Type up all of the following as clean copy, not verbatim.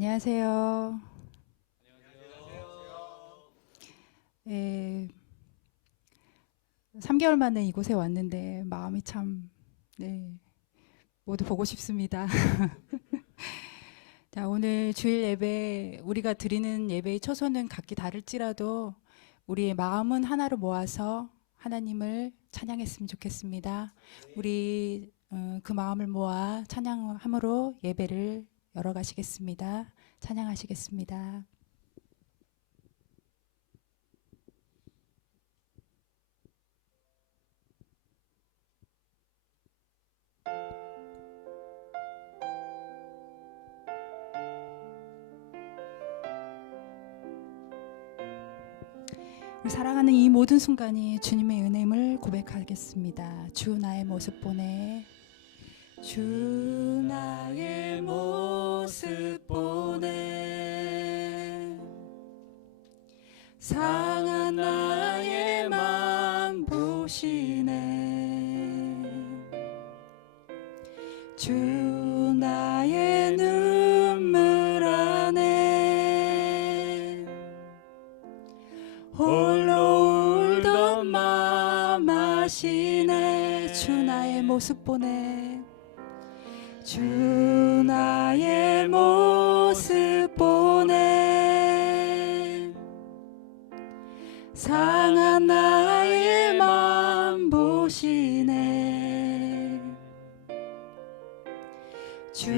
안녕하세요. 예, 3개월 만에 이곳에 왔는데 마음이 참, 네, 모두 보고 싶습니다. 자, 오늘 주일 예배, 우리가 드리는 예배의 초소는 각기 다를지라도 우리의 마음은 하나로 모아서 하나님을 찬양했으면 좋겠습니다. 우리 그 마음을 모아 찬양함으로 예배를 열어가시겠습니다. 찬양하시겠습니다. 살아가는 이 모든 순간이 주님의 은혜임을 고백하겠습니다. 주 나의 모습 보내, 주 나의 모습 보내, 상한 나의 맘 보시네, 주 나의 눈물 안에 홀로 울던 마음 아시네. 주 나의 모습 보내, 주 나의 모습 보내, 상한 나의 맘 보시네, 주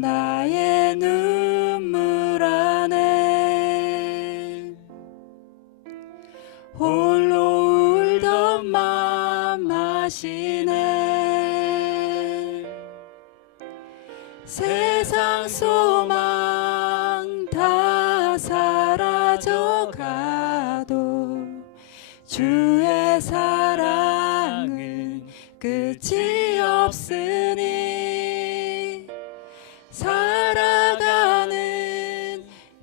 나의 눈물 안에 홀로 울던 마음 아시네. 세상 소망 다 사라져가도 주의 사랑은 끝이 없으니 살아가는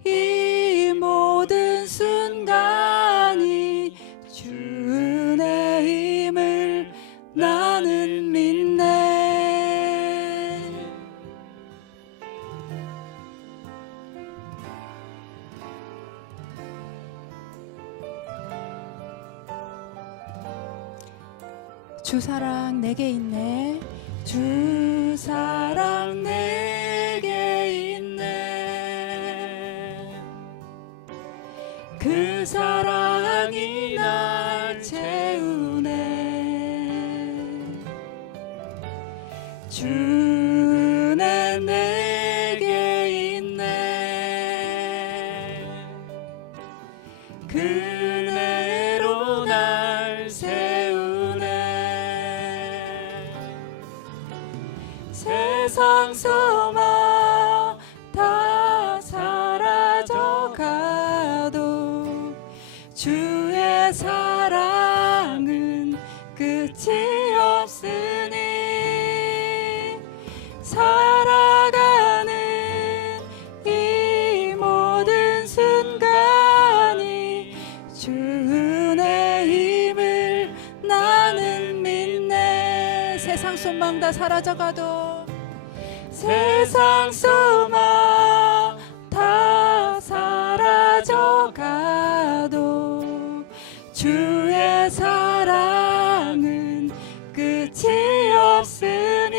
이 모든 순간이 주 은혜임을 나는 믿네. 주 사랑 내게 있네, 주 사랑 내게 있네, 그 사랑이 날 채우네, 주네 내게 있네, 그 은혜로 날 세우네. 세상 소망 다 사라져가도 주의 사랑은 끝이 없으니 살아가는 이 모든 순간이 주 은혜임을 나는 믿네. 세상 소망 다 사라져가도, 세상 소망 다 사라져가도 주의 사랑은 끝이 없으니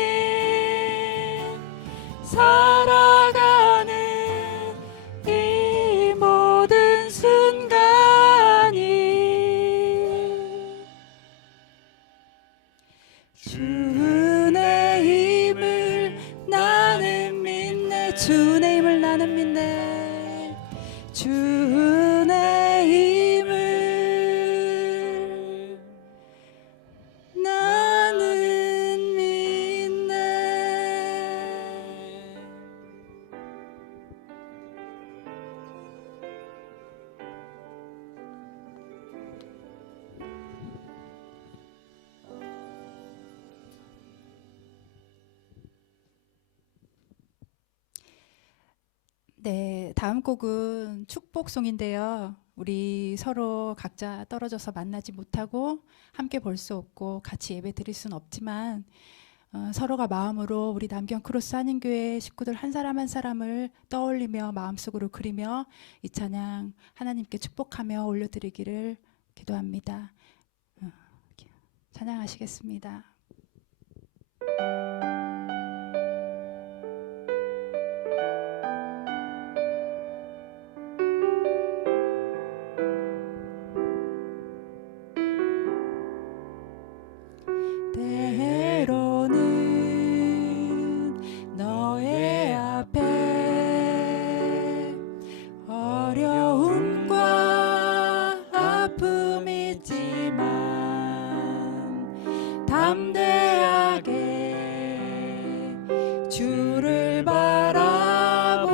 살아가는 이 모든 순간이 주 은혜임을 나는 믿네. 주 은혜임을 나는 믿네. 주 은혜임을 나는 믿네. 네, 다음 곡은 축복송인데요. 우리 서로 각자 떨어져서 만나지 못하고 함께 볼 수 없고 같이 예배 드릴 수는 없지만 서로가 마음으로 우리 남경 크로스 한인교회 식구들 한 사람 한 사람을 떠올리며 마음속으로 그리며 이 찬양 하나님께 축복하며 올려드리기를 기도합니다. 찬양하시겠습니다. 때로는 너의 앞에 어려움과 아픔 있지만 담대하게 주를 바라보는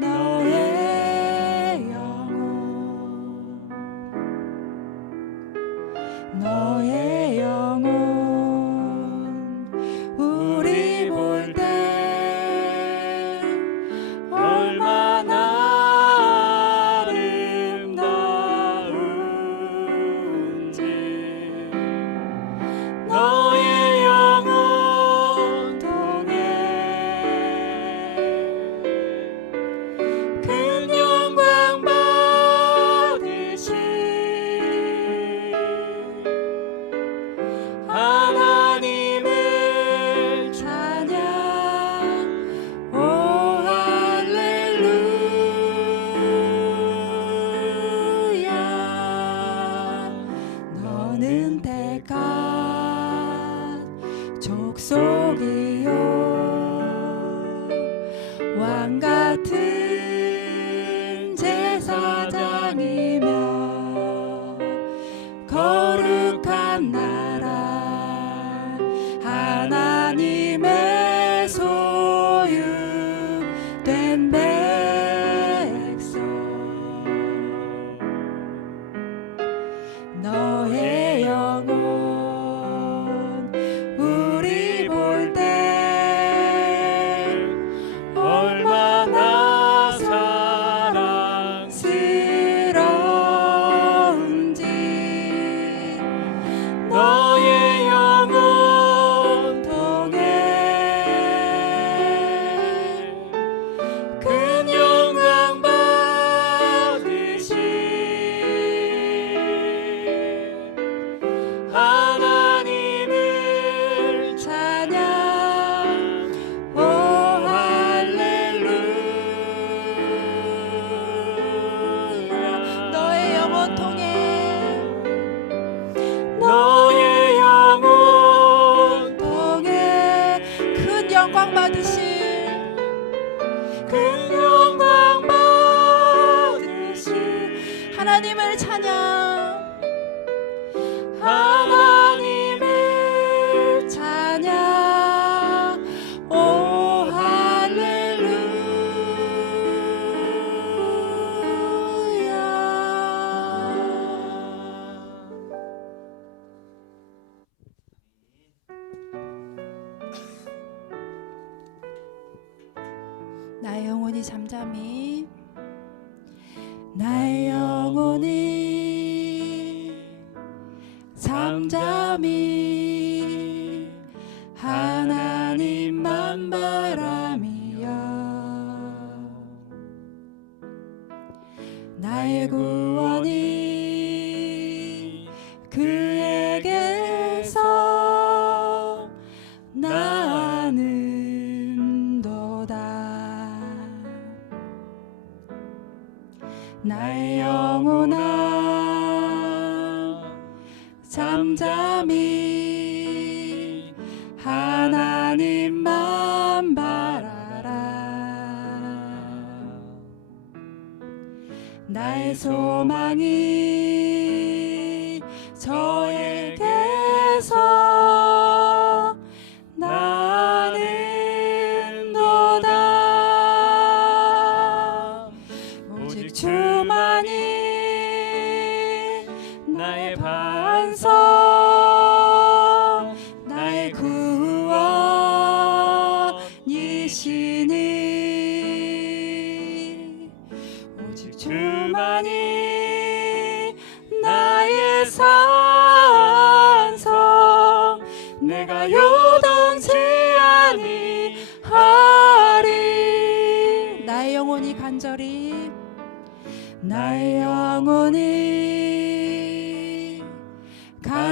너의 영혼, 너의 영혼 우리 볼 때 얼마나 아름다운지 너의 영혼 통해 큰 영광 받으시 하나님을 찬양 오 할렐루야 너는 택한 족속이요 왕같은 제사장이며 거룩한 나라 하나님의 소유된 백성 너의 영혼 우리 볼 때 얼마나 사랑스러운지 너의 영혼 통해 큰 영광 받으시 하나님을 찬양 오 할렐루야 너의 영혼 통해 너의 영혼 통해 큰 영광 받으실 큰 영광 받으실 하나님을 찬양 하나님을 찬양 오 할렐루야 나의 영혼이 잠잠히 나의 영혼이 잠잠히 하나님만 바라미여 나의 구원이 그에게서 나는도다 나의 영혼아 잠잠히 하나님만 바라라 나의 소망이 저에게서 나는도다 오직 주만이 나의 반석 나의 구원이시니 오직 주만이 나의 산성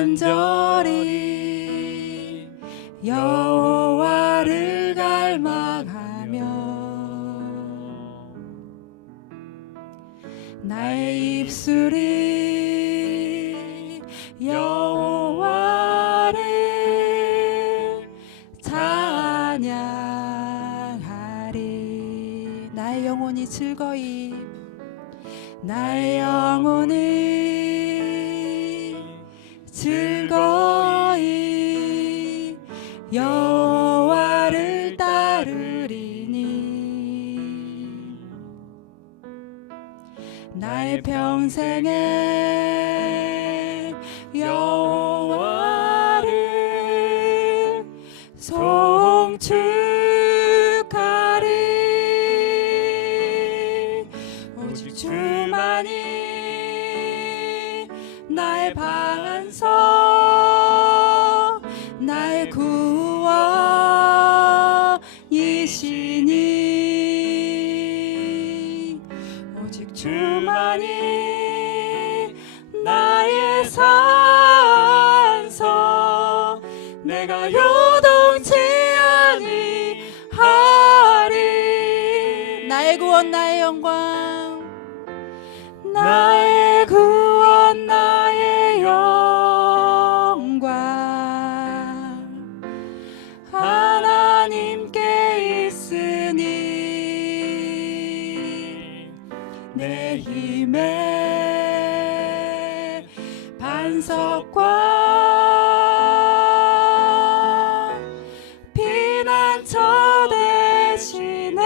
간절히 여호와를 갈망하며 나의 입술이 여호와를 찬양하리. 나의 영혼이 즐거이 나의 영혼이 즐거이 여호와를 따르리니 나의 평생에 여호와를 송축하리. 오직 주만이 나의 방안서 나의 구원이시니 오직 주만이 나의 산서 내가 요동치 아니하리. 나의 구원 나의 영광 나의 구원 나의 영광 하나님께 있으니 내 힘의 반석과 피난처 되시네.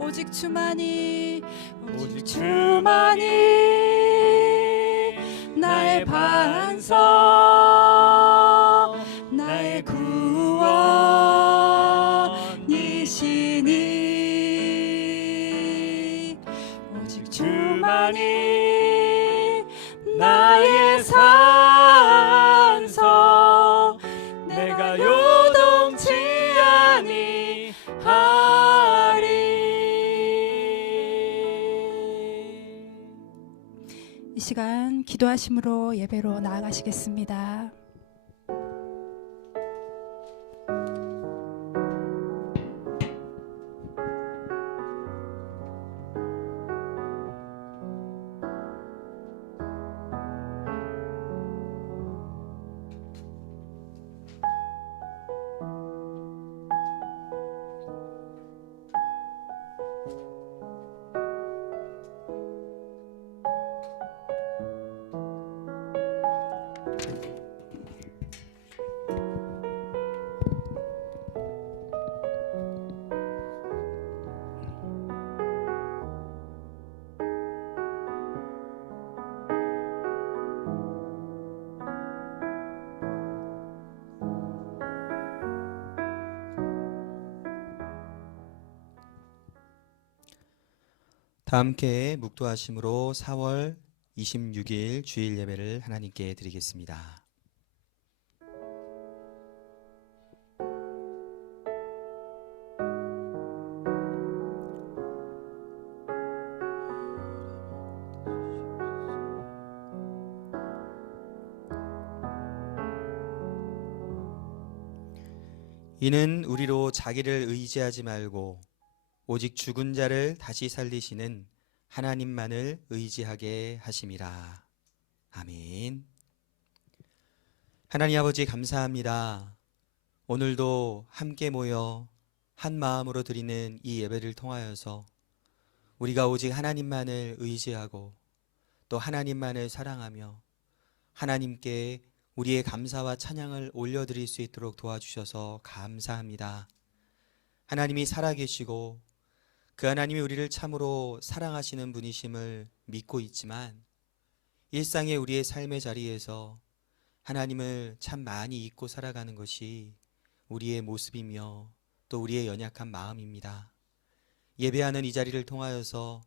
오직 주만이 나의 반석 나의 구원이시니 오직 주만이 나의 산서 내가 요동치 아니하리. 이 시간 기도하심으로 예배로 나아가시겠습니다. 다 함께 묵도하심으로 4월 26일 주일 예배를 하나님께 드리겠습니다. 이는 우리로 자기를 의지하지 말고 오직 죽은 자를 다시 살리시는 하나님만을 의지하게 하심이라. 아멘. 하나님 아버지 감사합니다. 오늘도 함께 모여 한 마음으로 드리는 이 예배를 통하여서 우리가 오직 하나님만을 의지하고 또 하나님만을 사랑하며 하나님께 우리의 감사와 찬양을 올려드릴 수 있도록 도와주셔서 감사합니다. 하나님이 살아계시고 그 하나님이 우리를 참으로 사랑하시는 분이심을 믿고 있지만 일상의 우리의 삶의 자리에서 하나님을 참 많이 잊고 살아가는 것이 우리의 모습이며 또 우리의 연약한 마음입니다. 예배하는 이 자리를 통하여서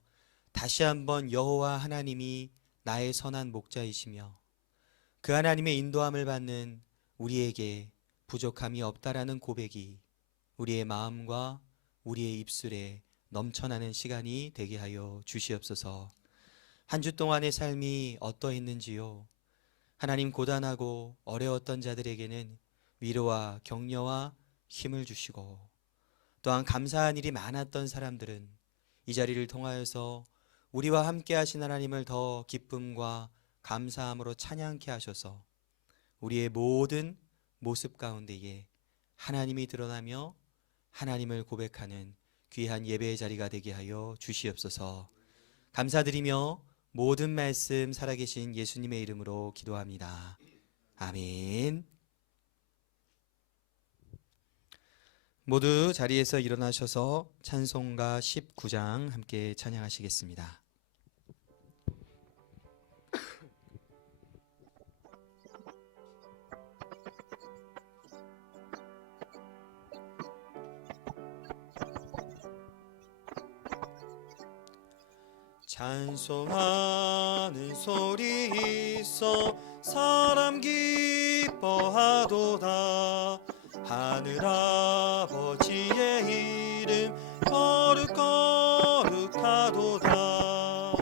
다시 한번 여호와 하나님이 나의 선한 목자이시며 그 하나님의 인도함을 받는 우리에게 부족함이 없다라는 고백이 우리의 마음과 우리의 입술에 넘쳐나는 시간이 되게 하여 주시옵소서. 한 주 동안의 삶이 어떠했는지요? 하나님, 고단하고 어려웠던 자들에게는 위로와 격려와 힘을 주시고, 또한 감사한 일이 많았던 사람들은 이 자리를 통하여서 우리와 함께 하신 하나님을 더 기쁨과 감사함으로 찬양케 하셔서 우리의 모든 모습 가운데에 하나님이 드러나며 하나님을 고백하는 귀한 예배의 자리가 되게 하여 주시옵소서. 감사드리며 모든 말씀 살아계신 예수님의 이름으로 기도합니다. 아멘. 모두 자리에서 일어나셔서 찬송가 19장 함께 찬양하시겠습니다. 찬송하는 소리 있어 사람 기뻐하도다. 하늘 아버지의 이름 거룩거룩하도다.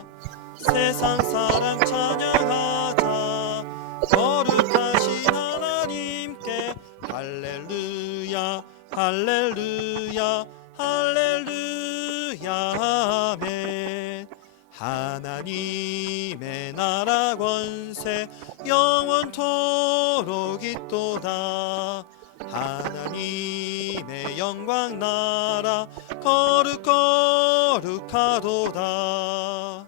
세상 사람 찬양하자. 거룩하신 하나님께 할렐루야 할렐루야 할렐루야 아멘. 하나님의 나라 권세 영원토록 있도다. 하나님의 영광 나라 거룩거룩하도다.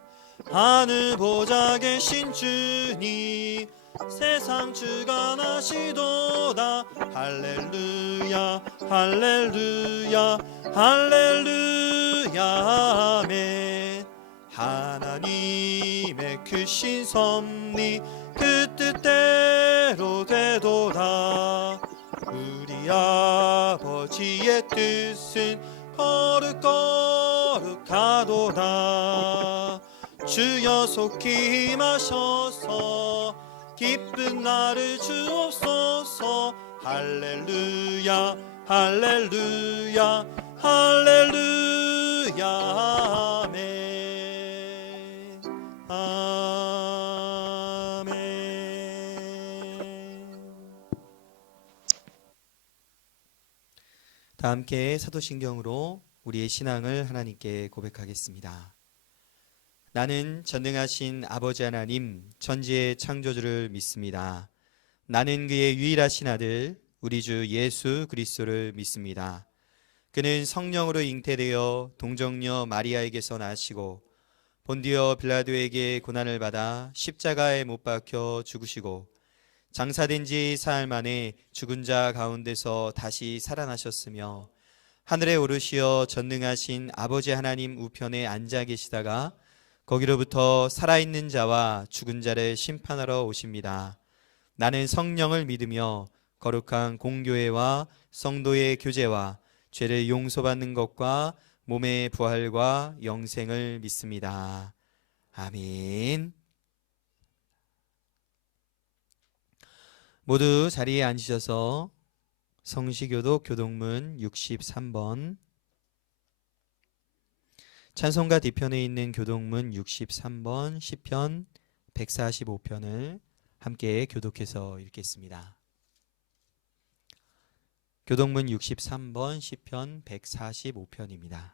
하늘 보좌 계신 주님 세상 주관하시도다. 할렐루야 할렐루야 할렐루야 아멘. 하나님의 크신 섭리 그 뜻대로 되도다. 우리 아버지의 뜻은 거룩거룩하도다. 주여 속히 임하셔서 기쁜 날을 주옵소서. 할렐루야 할렐루야 할렐루야 아멘. 아멘. 다 함께 사도신경으로 우리의 신앙을 하나님께 고백하겠습니다. 나는 전능하신 아버지 하나님 천지의 창조주를 믿습니다. 나는 그의 유일하신 아들 우리 주 예수 그리스도를 믿습니다. 그는 성령으로 잉태되어 동정녀 마리아에게서 나시고 본디오 빌라도에게 고난을 받아 십자가에 못 박혀 죽으시고 장사된 지 사흘 만에 죽은 자 가운데서 다시 살아나셨으며 하늘에 오르시어 전능하신 아버지 하나님 우편에 앉아 계시다가 거기로부터 살아있는 자와 죽은 자를 심판하러 오십니다. 나는 성령을 믿으며 거룩한 공교회와 성도의 교제와 죄를 용서받는 것과 몸의 부활과 영생을 믿습니다. 아멘. 모두 자리에 앉으셔서 성시교독 교동문 63번 찬송가 뒤편에 있는 교동문 63번 시편 145편을 함께 교독해서 읽겠습니다. 교동문 63번 시편 145편입니다.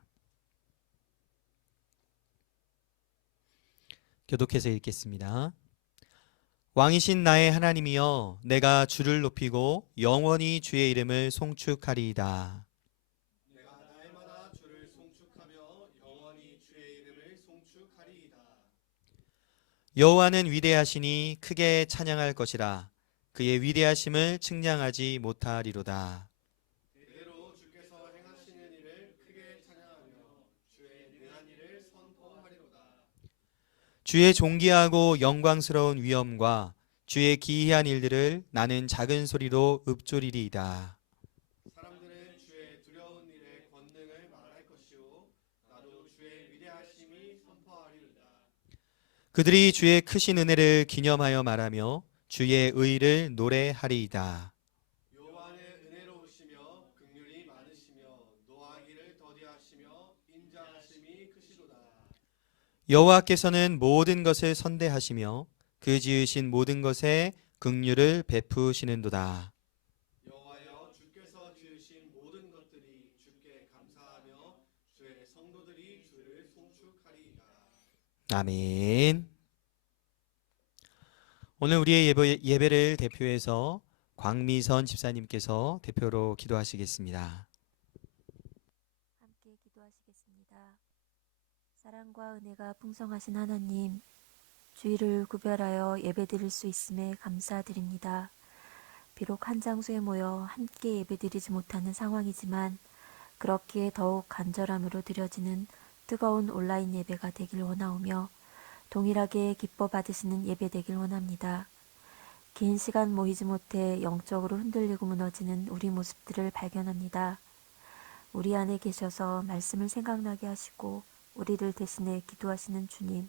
교독해서 읽겠습니다. 왕이신 나의 하나님이여 내가 주를 높이고 영원히 주의 이름을 송축하리이다. 내가 날마다 주를 송축하며 영원히 주의 이름을 송축하리이다. 여호와는 위대하시니 크게 찬양할 것이라. 그의 위대하심을 측량하지 못하리로다. 대대로 주께서 행하시는 일을 크게 찬양하며 주의 능한 일을 선포하리로다. 주의 존귀하고 영광스러운 위엄과 주의 기이한 일들을 나는 작은 소리로 읊조리리이다. 사람들은 주의 두려운 일의 권능을 말할 것이요 나도 주의 위대하심이 선포하리로다. 그들이 주의 크신 은혜를 기념하여 말하며 주의 의를 노래하리이다. 여호와는 은혜로우시며 긍휼이 많으시며 노하기를 더디하시며 인자하심이 크시도다. 여호와께서는 모든 것을 선대하시며 그 지으신 모든 것에 긍휼을 베푸시는도다. 여호와여, 주께서 지으신 모든 것들이 주께 감사하며 주의 성도들이 주를 송축하리이다. 아멘. 오늘 우리의 예배를 대표해서 광미선 집사님께서 대표로 기도하시겠습니다. 함께 기도하시겠습니다. 사랑과 은혜가 풍성하신 하나님, 주일을 구별하여 예배드릴 수 있음에 감사드립니다. 비록 한 장소에 모여 함께 예배드리지 못하는 상황이지만 그렇기에 더욱 간절함으로 드려지는 뜨거운 온라인 예배가 되길 원하오며 동일하게 기뻐 받으시는 예배 되길 원합니다. 긴 시간 모이지 못해 영적으로 흔들리고 무너지는 우리 모습들을 발견합니다. 우리 안에 계셔서 말씀을 생각나게 하시고 우리를 대신해 기도하시는 주님,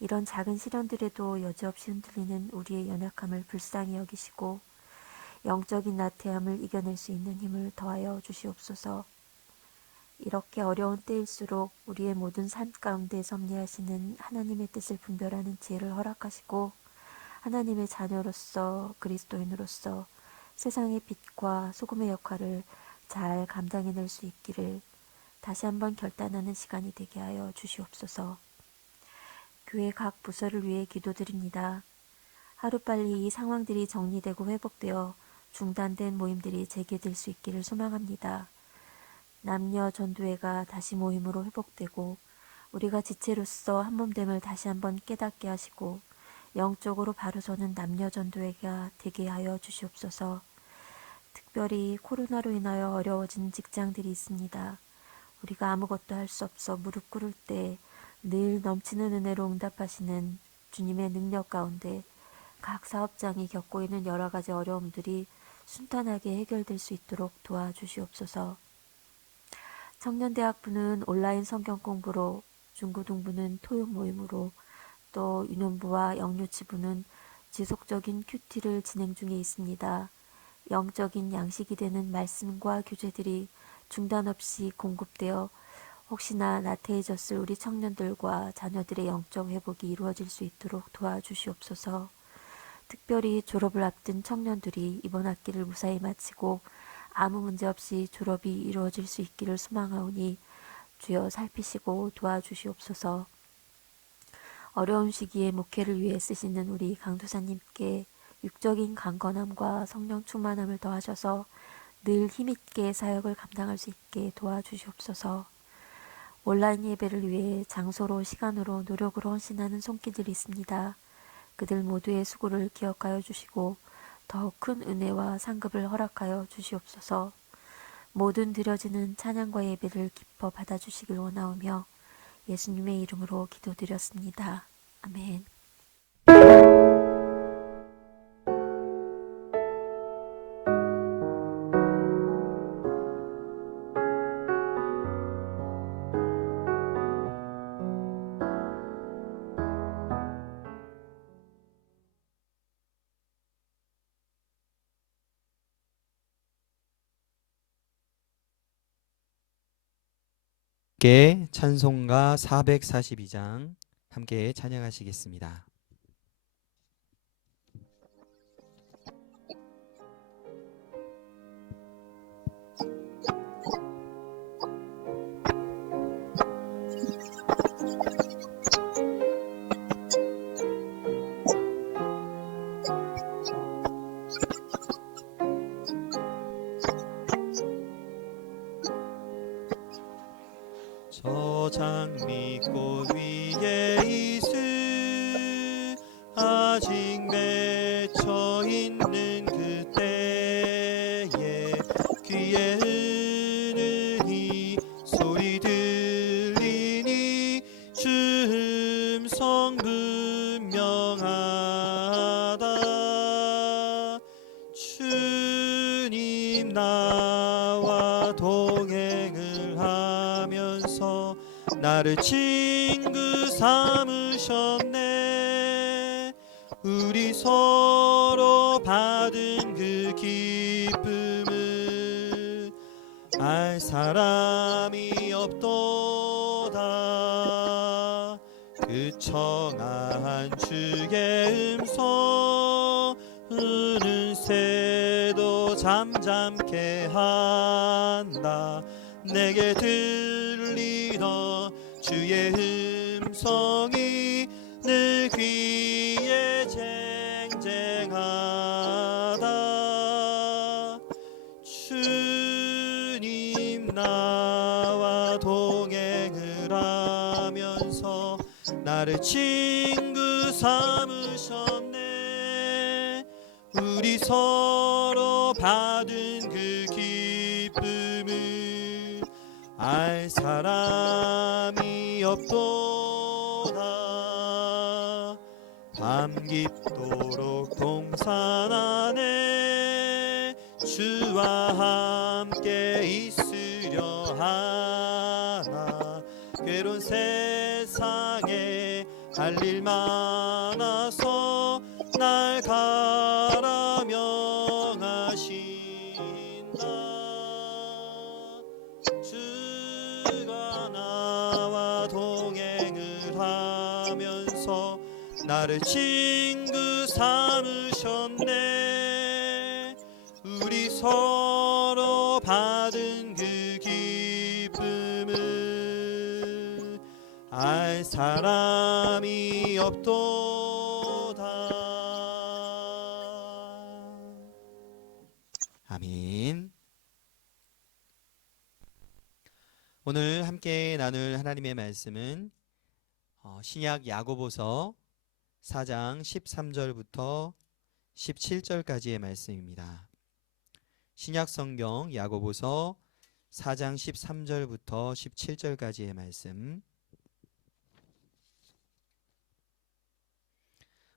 이런 작은 시련들에도 여지없이 흔들리는 우리의 연약함을 불쌍히 여기시고 영적인 나태함을 이겨낼 수 있는 힘을 더하여 주시옵소서. 이렇게 어려운 때일수록 우리의 모든 삶 가운데 섭리하시는 하나님의 뜻을 분별하는 지혜를 허락하시고 하나님의 자녀로서 그리스도인으로서 세상의 빛과 소금의 역할을 잘 감당해낼 수 있기를 다시 한번 결단하는 시간이 되게 하여 주시옵소서. 교회 각 부서를 위해 기도드립니다. 하루빨리 이 상황들이 정리되고 회복되어 중단된 모임들이 재개될 수 있기를 소망합니다. 남녀 전도회가 다시 모임으로 회복되고 우리가 지체로서 한몸됨을 다시 한번 깨닫게 하시고 영적으로 바로 서는 남녀 전도회가 되게 하여 주시옵소서. 특별히 코로나로 인하여 어려워진 직장들이 있습니다. 우리가 아무것도 할 수 없어 무릎 꿇을 때 늘 넘치는 은혜로 응답하시는 주님의 능력 가운데 각 사업장이 겪고 있는 여러 가지 어려움들이 순탄하게 해결될 수 있도록 도와주시옵소서. 청년대학부는 온라인 성경 공부로, 중고등부는 토요 모임으로, 또 유년부와 영유치부는 지속적인 큐티를 진행 중에 있습니다. 영적인 양식이 되는 말씀과 교재들이 중단 없이 공급되어 혹시나 나태해졌을 우리 청년들과 자녀들의 영적 회복이 이루어질 수 있도록 도와주시옵소서. 특별히 졸업을 앞둔 청년들이 이번 학기를 무사히 마치고 아무 문제 없이 졸업이 이루어질 수 있기를 소망하오니 주여 살피시고 도와주시옵소서. 어려운 시기에 목회를 위해 쓰시는 우리 강도사님께 육적인 강건함과 성령 충만함을 더하셔서 늘 힘있게 사역을 감당할 수 있게 도와주시옵소서. 온라인 예배를 위해 장소로 시간으로 노력으로 헌신하는 손길들이 있습니다. 그들 모두의 수고를 기억하여 주시고 더욱 큰 은혜와 상급을 허락하여 주시옵소서. 모든 드려지는 찬양과 예배를 기뻐 받아주시길 원하오며 예수님의 이름으로 기도드렸습니다. 아멘. 함께 찬송가 442장 함께 찬양하시겠습니다. 저 장미꽃 위에 이슬 아직 맺혀 있는 그때에 귀에 흐르니 소리 들리니 주 음성 분명하다. 주님 나와 동행을 하면서 나를 친구 삼으셨네. 우리 서로 받은 그 기쁨을 알 사람이 없도다. 청아한 주의 음성은 새도 잠잠케 한다. 내게 들리던 주의 음성이 내 귀에 쟁쟁하다. 주님 나와 동행을 하면서 나를 친구 삼으셨네. 우리 서로 받은 그 기쁨을 알 사람이 없도다. 밤 깊도록 동산 안에 주와 함께 있으려 하나. 괴로운 세상에 할 일 많아서 날 가라 명하신다. 주가 나와 동행을 하면서 나를 친구 삼으셨네. 우리 서로 받은 그 기쁨을 알 사람이 없도다. 아멘. 오늘 함께 나눌 하나님의 말씀은 신약 야고보서 4장 13절부터 17절까지의 말씀입니다. 신약 성경 야고보서 4장 13절부터 17절까지의 말씀.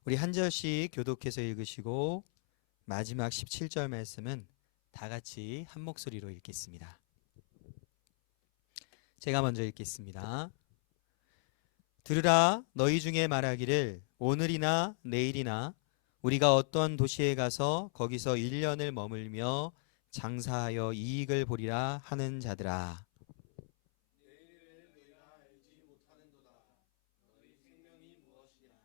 우리 한 절씩 교독해서 읽으시고 마지막 17절 말씀은 다 같이 한 목소리로 읽겠습니다. 제가 먼저 읽겠습니다. 들으라, 너희 중에 말하기를 오늘이나 내일이나 우리가 어떤 도시에 가서 거기서 1년을 머물며 장사하여 이익을 보리라 하는 자들아. 내일을 너희가 알지 못하는도다. 너희 생명이 무엇이냐?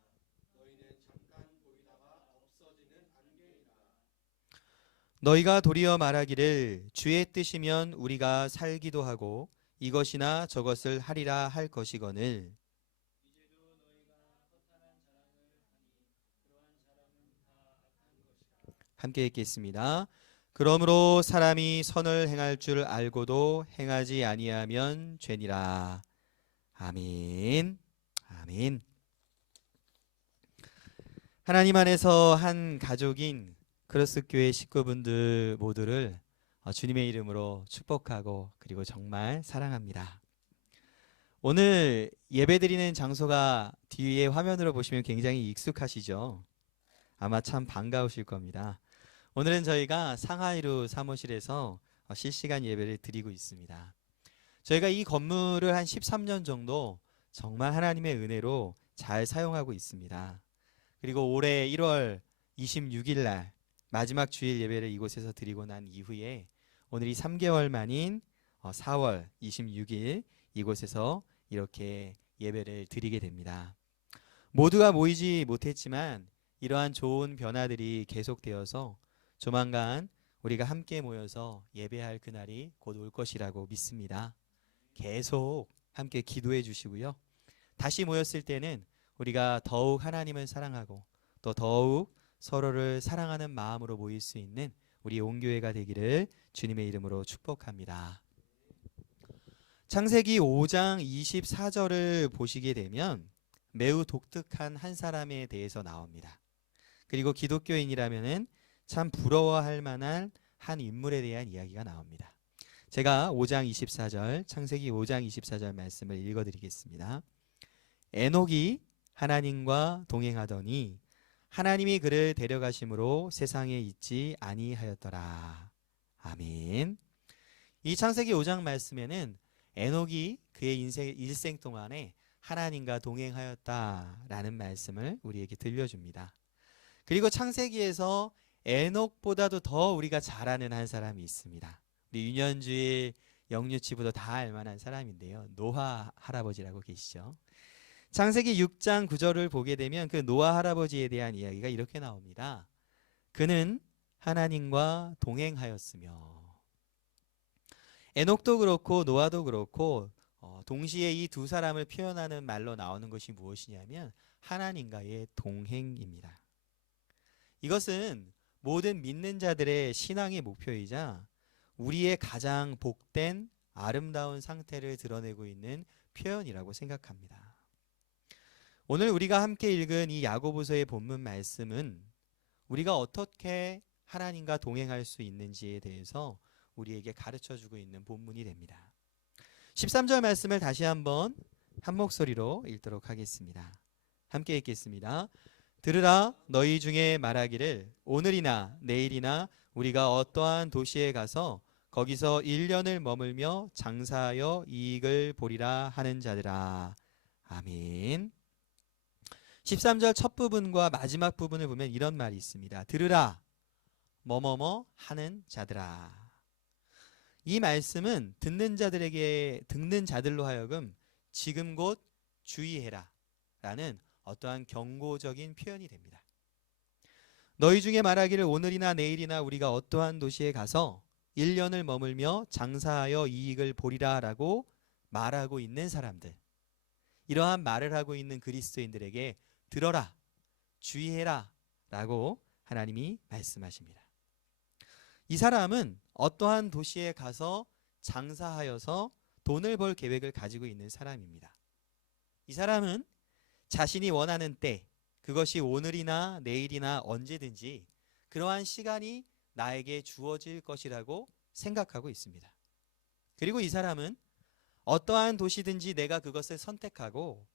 너희는 잠깐 보이다가 없어지는 안개이라. 너희가 도리어 말하기를 주의 뜻이면 우리가 살기도 하고 이것이나 저것을 하리라 할 것이거늘. 함께 읽겠습니다. 그러므로 사람이 선을 행할 줄 알고도 행하지 아니하면 죄니라. 아멘. 아멘. 하나님 안에서 한 가족인 크로스교회 식구분들 모두를 주님의 이름으로 축복하고 그리고 정말 사랑합니다. 오늘 예배드리는 장소가 뒤에 화면으로 보시면 굉장히 익숙하시죠? 아마 참 반가우실 겁니다. 오늘은 저희가 상하이루 사무실에서 실시간 예배를 드리고 있습니다. 저희가 이 건물을 한 13년 정도 정말 하나님의 은혜로 잘 사용하고 있습니다. 그리고 올해 1월 26일 날 마지막 주일 예배를 이곳에서 드리고 난 이후에 오늘이 3개월 만인 4월 26일 이곳에서 이렇게 예배를 드리게 됩니다. 모두가 모이지 못했지만 이러한 좋은 변화들이 계속되어서 조만간 우리가 함께 모여서 예배할 그날이 곧 올 것이라고 믿습니다. 계속 함께 기도해 주시고요. 다시 모였을 때는 우리가 더욱 하나님을 사랑하고 또 더욱 서로를 사랑하는 마음으로 모일 수 있는 우리 온교회가 되기를 주님의 이름으로 축복합니다. 창세기 5장 24절을 보시게 되면 매우 독특한 한 사람에 대해서 나옵니다. 그리고 기독교인이라면은 참 부러워할 만한 한 인물에 대한 이야기가 나옵니다. 제가 5장 24절, 창세기 5장 24절 말씀을 읽어드리겠습니다. 에녹이 하나님과 동행하더니 하나님이 그를 데려가심으로 세상에 있지 아니하였더라. 아멘. 이 창세기 5장 말씀에는 에녹이 그의 일생 동안에 하나님과 동행하였다라는 말씀을 우리에게 들려줍니다. 그리고 창세기에서 에녹보다도 더 우리가 잘 아는 한 사람이 있습니다. 우리 유년주일 영유치부도 다 알만한 사람인데요. 노아 할아버지라고 계시죠. 창세기 6장 9절을 보게 되면 그 노아 할아버지에 대한 이야기가 이렇게 나옵니다. 그는 하나님과 동행하였으며. 에녹도 그렇고 노아도 그렇고 동시에 이 두 사람을 표현하는 말로 나오는 것이 무엇이냐면 하나님과의 동행입니다. 이것은 모든 믿는 자들의 신앙의 목표이자 우리의 가장 복된 아름다운 상태를 드러내고 있는 표현이라고 생각합니다. 오늘 우리가 함께 읽은 이 야고보서의 본문 말씀은 우리가 어떻게 하나님과 동행할 수 있는지에 대해서 우리에게 가르쳐주고 있는 본문이 됩니다. 13절 말씀을 다시 한번 한 목소리로 읽도록 하겠습니다. 함께 읽겠습니다. 들으라, 너희 중에 말하기를 오늘이나 내일이나 우리가 어떠한 도시에 가서 거기서 1년을 머물며 장사하여 이익을 보리라 하는 자들아. 아멘. 13절 첫 부분과 마지막 부분을 보면 이런 말이 있습니다. 들으라, 뭐뭐뭐 하는 자들아. 이 말씀은 듣는 자들로 하여금 지금 곧 주의해라 라는 어떠한 경고적인 표현이 됩니다. 너희 중에 말하기를 오늘이나 내일이나 우리가 어떠한 도시에 가서 1년을 머물며 장사하여 이익을 보리라 라고 말하고 있는 사람들, 이러한 말을 하고 있는 그리스도인들에게 들어라, 주의해라 라고 하나님이 말씀하십니다. 이 사람은 어떠한 도시에 가서 장사하여서 돈을 벌 계획을 가지고 있는 사람입니다. 이 사람은 자신이 원하는 때, 그것이 오늘이나 내일이나 언제든지 그러한 시간이 나에게 주어질 것이라고 생각하고 있습니다. 그리고 이 사람은 어떠한 도시든지 내가 그것을 선택하고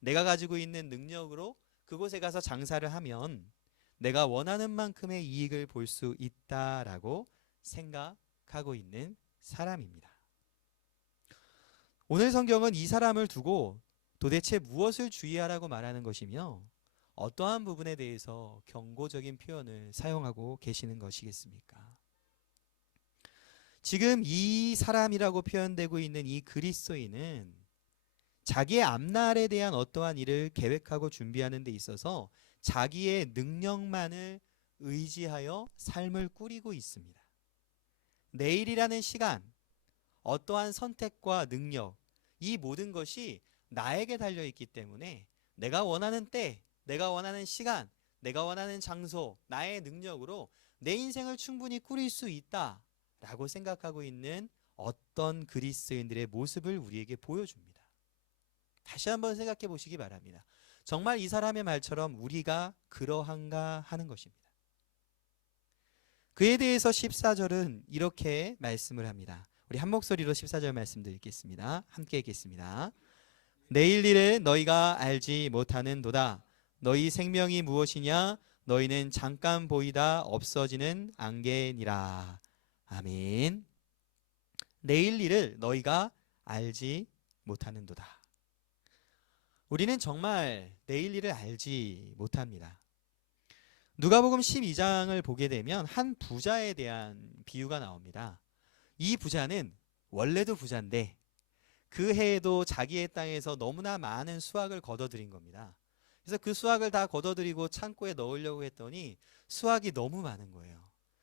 내가 가지고 있는 능력으로 그곳에 가서 장사를 하면 내가 원하는 만큼의 이익을 볼 수 있다라고 생각하고 있는 사람입니다. 오늘 성경은 이 사람을 두고 도대체 무엇을 주의하라고 말하는 것이며 어떠한 부분에 대해서 경고적인 표현을 사용하고 계시는 것이겠습니까? 지금 이 사람이라고 표현되고 있는 이 그리스도인은 자기의 앞날에 대한 어떠한 일을 계획하고 준비하는 데 있어서 자기의 능력만을 의지하여 삶을 꾸리고 있습니다. 내일이라는 시간, 어떠한 선택과 능력, 이 모든 것이 나에게 달려있기 때문에 내가 원하는 때, 내가 원하는 시간, 내가 원하는 장소, 나의 능력으로 내 인생을 충분히 꾸릴 수 있다라고 생각하고 있는 어떤 그리스도인들의 모습을 우리에게 보여줍니다. 다시 한번 생각해 보시기 바랍니다. 정말 이 사람의 말처럼 우리가 그러한가 하는 것입니다. 그에 대해서 14절은 이렇게 말씀을 합니다. 우리 한 목소리로 14절 말씀도 읽겠습니다. 함께 읽겠습니다. 내일 일을 너희가 알지 못하는도다. 너희 생명이 무엇이냐? 너희는 잠깐 보이다 없어지는 안개니라. 아멘. 내일 일을 너희가 알지 못하는도다. 우리는 정말 내일 일을 알지 못합니다. 누가복음 12장을 보게 되면 한 부자에 대한 비유가 나옵니다. 이 부자는 원래도 부자인데 그 해에도 자기의 땅에서 너무나 많은 수확을 거둬들인 겁니다. 그래서 그 수확을 다 거둬들이고 창고에 넣으려고 했더니 수확이 너무 많은 거예요.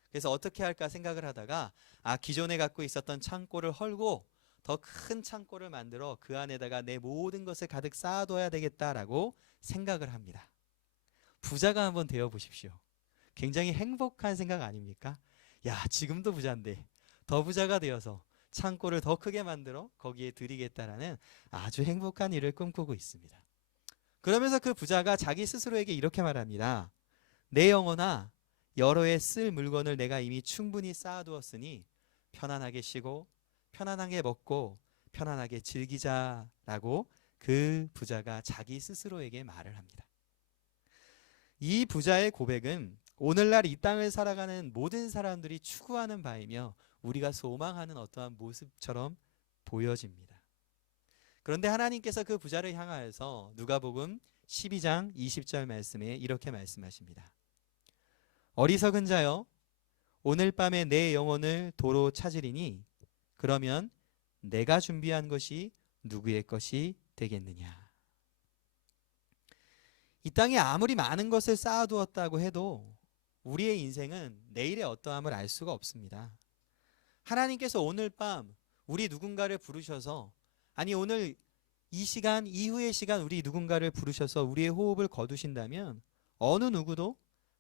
그래서 어떻게 할까 생각을 하다가 기존에 갖고 있었던 창고를 헐고 더 큰 창고를 만들어 그 안에다가 내 모든 것을 가득 쌓아둬야 되겠다라고 생각을 합니다. 부자가 한번 되어 보십시오. 굉장히 행복한 생각 아닙니까? 야, 지금도 부자인데 더 부자가 되어서 창고를 더 크게 만들어 거기에 드리겠다라는 아주 행복한 일을 꿈꾸고 있습니다. 그러면서 그 부자가 자기 스스로에게 이렇게 말합니다. 내 영혼아, 여러 해 쓸 물건을 내가 이미 충분히 쌓아두었으니 편안하게 쉬고 편안하게 먹고 편안하게 즐기자라고 그 부자가 자기 스스로에게 말을 합니다. 이 부자의 고백은 오늘날 이 땅을 살아가는 모든 사람들이 추구하는 바이며 우리가 소망하는 어떠한 모습처럼 보여집니다. 그런데 하나님께서 그 부자를 향하여서 누가복음 12장 20절 말씀에 이렇게 말씀하십니다. 어리석은 자여, 오늘 밤에 내 영혼을 도로 찾으리니 그러면 내가 준비한 것이 누구의 것이 되겠느냐. 이 땅에 아무리 많은 것을 쌓아두었다고 해도 우리의 인생은 내일의 어떠함을 알 수가 없습니다. 하나님께서 오늘 밤 우리 누군가를 부르셔서, 아니 오늘 이 시간 이후의 시간 우리 누군가를 부르셔서 우리의 호흡을 거두신다면 어느 누구도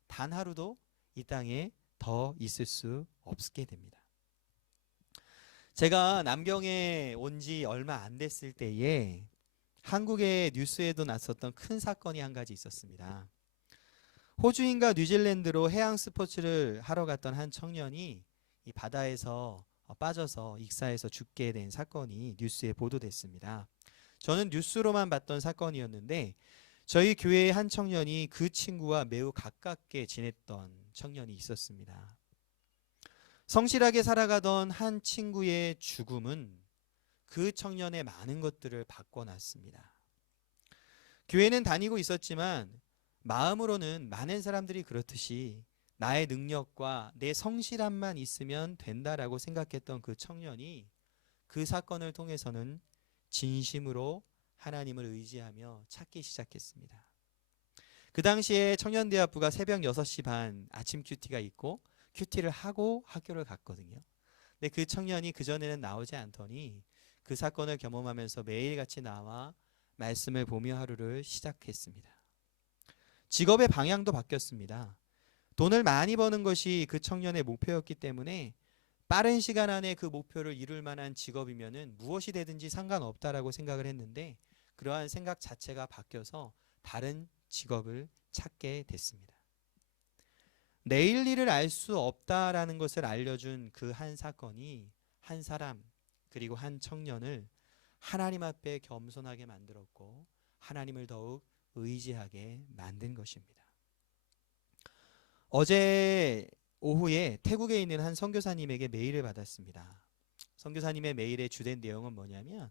단 하루도 이 땅에 더 있을 수 없게 됩니다. 제가 남경에 온 지 얼마 안 됐을 때에 한국의 뉴스에도 났었던 큰 사건이 한 가지 있었습니다. 호주인가 뉴질랜드로 해양 스포츠를 하러 갔던 한 청년이 이 바다에서 빠져서 익사해서 죽게 된 사건이 뉴스에 보도됐습니다. 저는 뉴스로만 봤던 사건이었는데 저희 교회의 한 청년이 그 친구와 매우 가깝게 지냈던 청년이 있었습니다. 성실하게 살아가던 한 친구의 죽음은 그 청년의 많은 것들을 바꿔놨습니다. 교회는 다니고 있었지만 마음으로는 많은 사람들이 그렇듯이 나의 능력과 내 성실함만 있으면 된다라고 생각했던 그 청년이 그 사건을 통해서는 진심으로 하나님을 의지하며 찾기 시작했습니다. 그 당시에 청년대학부가 새벽 6시 반 아침 큐티가 있고 큐티를 하고 학교를 갔거든요. 근데 그 청년이 그전에는 나오지 않더니 그 사건을 경험하면서 매일같이 나와 말씀을 보며 하루를 시작했습니다. 직업의 방향도 바뀌었습니다. 돈을 많이 버는 것이 그 청년의 목표였기 때문에 빠른 시간 안에 그 목표를 이룰 만한 직업이면은 무엇이 되든지 상관없다라고 생각을 했는데 그러한 생각 자체가 바뀌어서 다른 직업을 찾게 됐습니다. 내일 일을 알 수 없다라는 것을 알려준 그 한 사건이 한 사람 그리고 한 청년을 하나님 앞에 겸손하게 만들었고 하나님을 더욱 의지하게 만든 것입니다. 어제 오후에 태국에 있는 한 선교사님에게 메일을 받았습니다. 선교사님의 메일의 주된 내용은 뭐냐면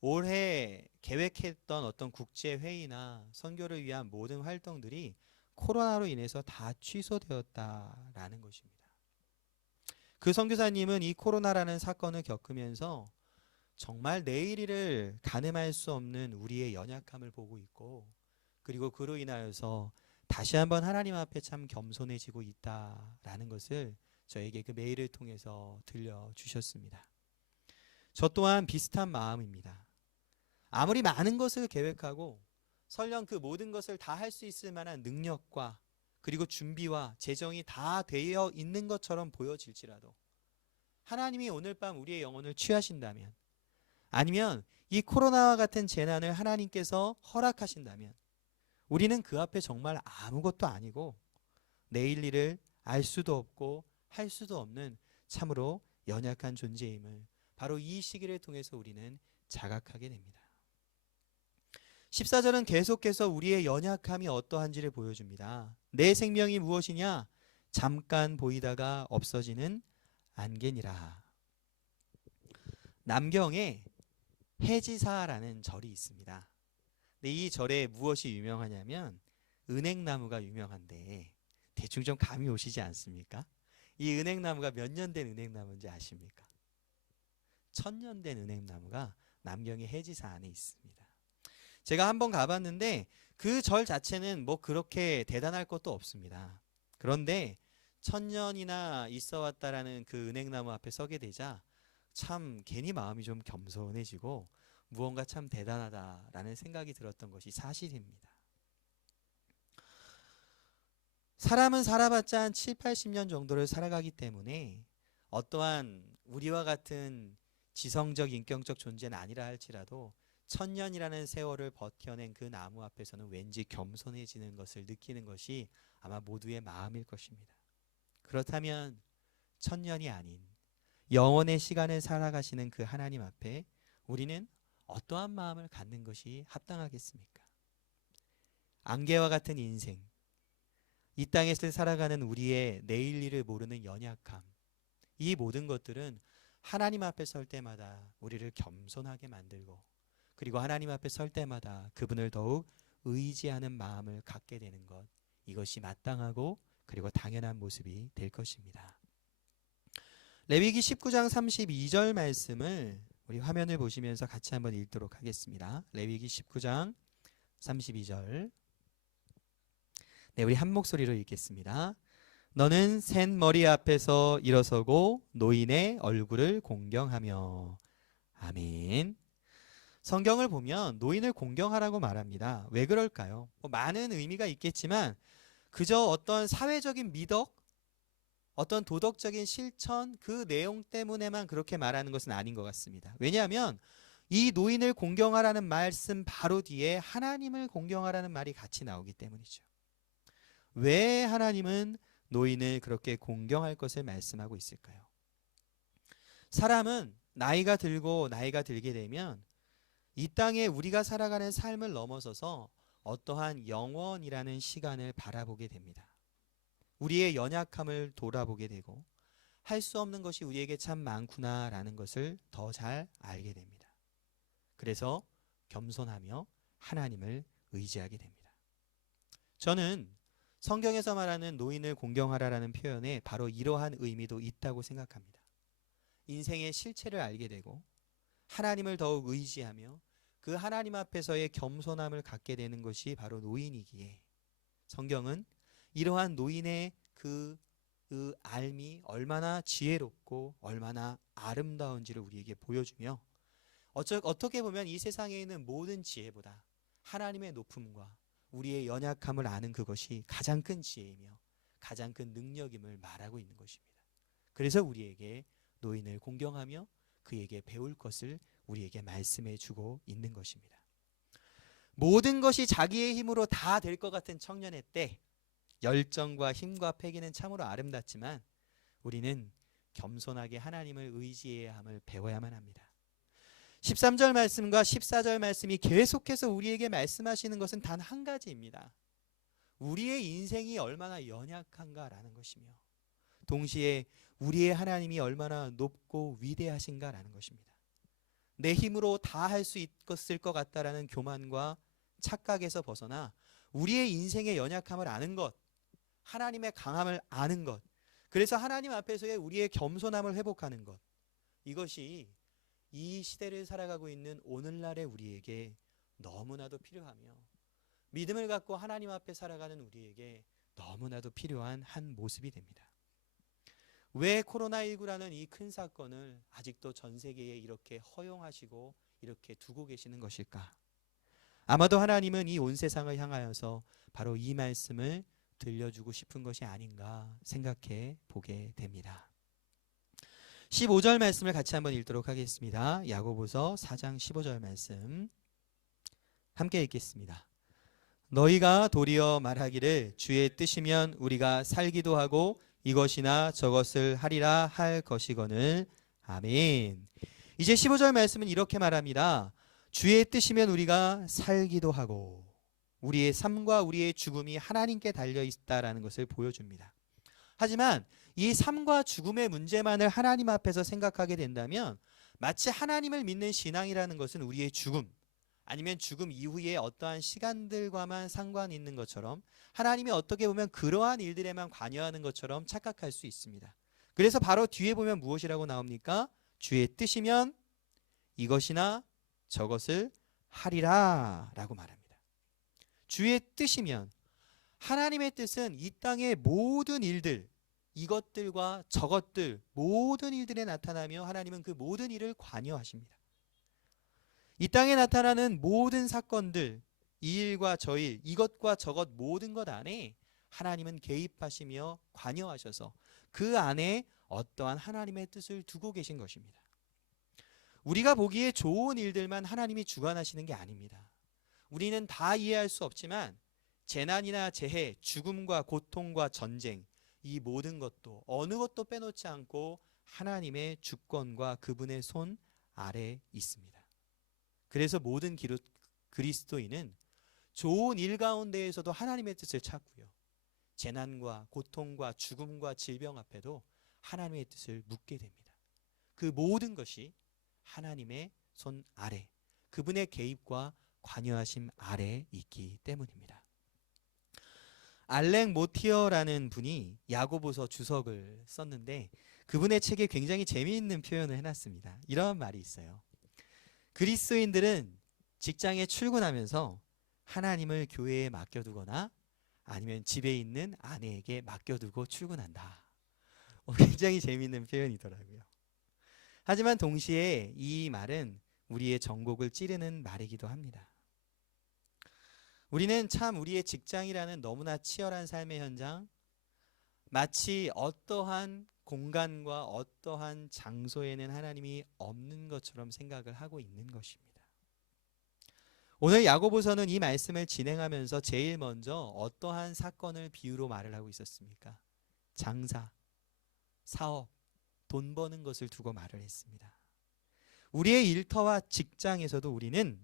올해 계획했던 어떤 국제회의나 선교를 위한 모든 활동들이 코로나로 인해서 다 취소되었다라는 것입니다. 그 선교사님은 이 코로나라는 사건을 겪으면서 정말 내일 일을 가늠할 수 없는 우리의 연약함을 보고 있고 그리고 그로 인하여서 다시 한번 하나님 앞에 참 겸손해지고 있다라는 것을 저에게 그 메일을 통해서 들려주셨습니다. 저 또한 비슷한 마음입니다. 아무리 많은 것을 계획하고 설령 그 모든 것을 다 할 수 있을 만한 능력과 그리고 준비와 재정이 다 되어 있는 것처럼 보여질지라도 하나님이 오늘 밤 우리의 영혼을 취하신다면 아니면 이 코로나와 같은 재난을 하나님께서 허락하신다면 우리는 그 앞에 정말 아무것도 아니고 내일 일을 알 수도 없고 할 수도 없는 참으로 연약한 존재임을 바로 이 시기를 통해서 우리는 자각하게 됩니다. 14절은 계속해서 우리의 연약함이 어떠한지를 보여줍니다. 내 생명이 무엇이냐? 잠깐 보이다가 없어지는 안개니라. 남경에 해지사라는 절이 있습니다. 근데 이 절에 무엇이 유명하냐면 은행나무가 유명한데 대충 좀 감이 오시지 않습니까? 이 은행나무가 몇 년 된 은행나무인지 아십니까? 1000년 된 은행나무가 남경의 해지사 안에 있습니다. 제가 한번 가봤는데 그 절 자체는 뭐 그렇게 대단할 것도 없습니다. 그런데 1000년이나 있어 왔다라는 그 은행나무 앞에 서게 되자 참 괜히 마음이 좀 겸손해지고 무언가 참 대단하다라는 생각이 들었던 것이 사실입니다. 사람은 살아봤자 한 7, 80년 정도를 살아가기 때문에 어떠한 우리와 같은 지성적, 인격적 존재는 아니라 할지라도 1000년이라는 세월을 버텨낸 그 나무 앞에서는 왠지 겸손해지는 것을 느끼는 것이 아마 모두의 마음일 것입니다. 그렇다면 1000년이 아닌 영원의 시간을 살아가시는 그 하나님 앞에 우리는 어떠한 마음을 갖는 것이 합당하겠습니까? 안개와 같은 인생, 이 땅에서 살아가는 우리의 내일 일을 모르는 연약함, 이 모든 것들은 하나님 앞에 설 때마다 우리를 겸손하게 만들고 그리고 하나님 앞에 설 때마다 그분을 더욱 의지하는 마음을 갖게 되는 것, 이것이 마땅하고 그리고 당연한 모습이 될 것입니다. 레위기 19장 32절 말씀을 우리 화면을 보시면서 같이 한번 읽도록 하겠습니다. 레위기 19장 32절 네, 우리 한 목소리로 읽겠습니다. 너는 센 머리 앞에서 일어서고 노인의 얼굴을 공경하며. 아멘. 성경을 보면 노인을 공경하라고 말합니다. 왜 그럴까요? 많은 의미가 있겠지만 그저 어떤 사회적인 미덕, 어떤 도덕적인 실천, 그 내용 때문에만 그렇게 말하는 것은 아닌 것 같습니다. 왜냐하면 이 노인을 공경하라는 말씀 바로 뒤에 하나님을 공경하라는 말이 같이 나오기 때문이죠. 왜 하나님은 노인을 그렇게 공경할 것을 말씀하고 있을까요? 사람은 나이가 들고 나이가 들게 되면 이 땅에 우리가 살아가는 삶을 넘어서서 어떠한 영원이라는 시간을 바라보게 됩니다. 우리의 연약함을 돌아보게 되고 할 수 없는 것이 우리에게 참 많구나라는 것을 더 잘 알게 됩니다. 그래서 겸손하며 하나님을 의지하게 됩니다. 저는 성경에서 말하는 노인을 공경하라라는 표현에 바로 이러한 의미도 있다고 생각합니다. 인생의 실체를 알게 되고 하나님을 더욱 의지하며 그 하나님 앞에서의 겸손함을 갖게 되는 것이 바로 노인이기에 성경은 이러한 노인의 그 삶이 얼마나 지혜롭고 얼마나 아름다운지를 우리에게 보여주며 어떻게 보면 이 세상에 있는 모든 지혜보다 하나님의 높음과 우리의 연약함을 아는 그것이 가장 큰 지혜이며 가장 큰 능력임을 말하고 있는 것입니다. 그래서 우리에게 노인을 공경하며 그에게 배울 것을 우리에게 말씀해 주고 있는 것입니다. 모든 것이 자기의 힘으로 다 될 것 같은 청년의 때 열정과 힘과 패기는 참으로 아름답지만 우리는 겸손하게 하나님을 의지해야 함을 배워야만 합니다. 13절 말씀과 14절 말씀이 계속해서 우리에게 말씀하시는 것은 단 한 가지입니다. 우리의 인생이 얼마나 연약한가라는 것이며 동시에 우리의 하나님이 얼마나 높고 위대하신가라는 것입니다. 내 힘으로 다 할 수 있을 것 같다라는 교만과 착각에서 벗어나 우리의 인생의 연약함을 아는 것, 하나님의 강함을 아는 것, 그래서 하나님 앞에서의 우리의 겸손함을 회복하는 것, 이것이 이 시대를 살아가고 있는 오늘날의 우리에게 너무나도 필요하며 믿음을 갖고 하나님 앞에 살아가는 우리에게 너무나도 필요한 한 모습이 됩니다. 왜 코로나19라는 이 큰 사건을 아직도 전 세계에 이렇게 허용하시고 이렇게 두고 계시는 것일까? 아마도 하나님은 이 온 세상을 향하여서 바로 이 말씀을 들려주고 싶은 것이 아닌가 생각해 보게 됩니다. 15절 말씀을 같이 한번 읽도록 하겠습니다. 야고보서 4장 15절 말씀 함께 읽겠습니다. 너희가 도리어 말하기를 주의 뜻이면 우리가 살기도 하고 이것이나 저것을 하리라 할 것이거늘. 아멘. 이제 15절 말씀은 이렇게 말합니다. 주의 뜻이면 우리가 살기도 하고 우리의 삶과 우리의 죽음이 하나님께 달려 있다라는 것을 보여줍니다. 하지만 이 삶과 죽음의 문제만을 하나님 앞에서 생각하게 된다면 마치 하나님을 믿는 신앙이라는 것은 우리의 죽음 아니면 죽음 이후의 어떠한 시간들과만 상관이 있는 것처럼 하나님이 어떻게 보면 그러한 일들에만 관여하는 것처럼 착각할 수 있습니다. 그래서 바로 뒤에 보면 무엇이라고 나옵니까? 주의 뜻이면 이것이나 저것을 하리라 라고 말합니다. 주의 뜻이면 하나님의 뜻은 이 땅의 모든 일들 이것들과 저것들 모든 일들에 나타나며 하나님은 그 모든 일을 관여하십니다. 이 땅에 나타나는 모든 사건들 이 일과 저 일 이것과 저것 모든 것 안에 하나님은 개입하시며 관여하셔서 그 안에 어떠한 하나님의 뜻을 두고 계신 것입니다. 우리가 보기에 좋은 일들만 하나님이 주관하시는 게 아닙니다. 우리는 다 이해할 수 없지만 재난이나 재해, 죽음과 고통과 전쟁 이 모든 것도 어느 것도 빼놓지 않고 하나님의 주권과 그분의 손 아래 있습니다. 그래서 모든 그리스도인은 좋은 일 가운데에서도 하나님의 뜻을 찾고요. 재난과 고통과 죽음과 질병 앞에도 하나님의 뜻을 묻게 됩니다. 그 모든 것이 하나님의 손 아래, 그분의 개입과 관여하심 아래 있기 때문입니다. 알렉 모티어라는 분이 야고보서 주석을 썼는데 그분의 책에 굉장히 재미있는 표현을 해놨습니다. 이런 말이 있어요. 그리스도인들은 직장에 출근하면서 하나님을 교회에 맡겨두거나 아니면 집에 있는 아내에게 맡겨두고 출근한다. 굉장히 재미있는 표현이더라고요. 하지만 동시에 이 말은 우리의 정곡을 찌르는 말이기도 합니다. 우리는 참 우리의 직장이라는 너무나 치열한 삶의 현장, 마치 어떠한 공간과 어떠한 장소에는 하나님이 없는 것처럼 생각을 하고 있는 것입니다. 오늘 야고보서는 이 말씀을 진행하면서 제일 먼저 어떠한 사건을 비유로 말을 하고 있었습니까? 장사, 사업, 돈 버는 것을 두고 말을 했습니다. 우리의 일터와 직장에서도 우리는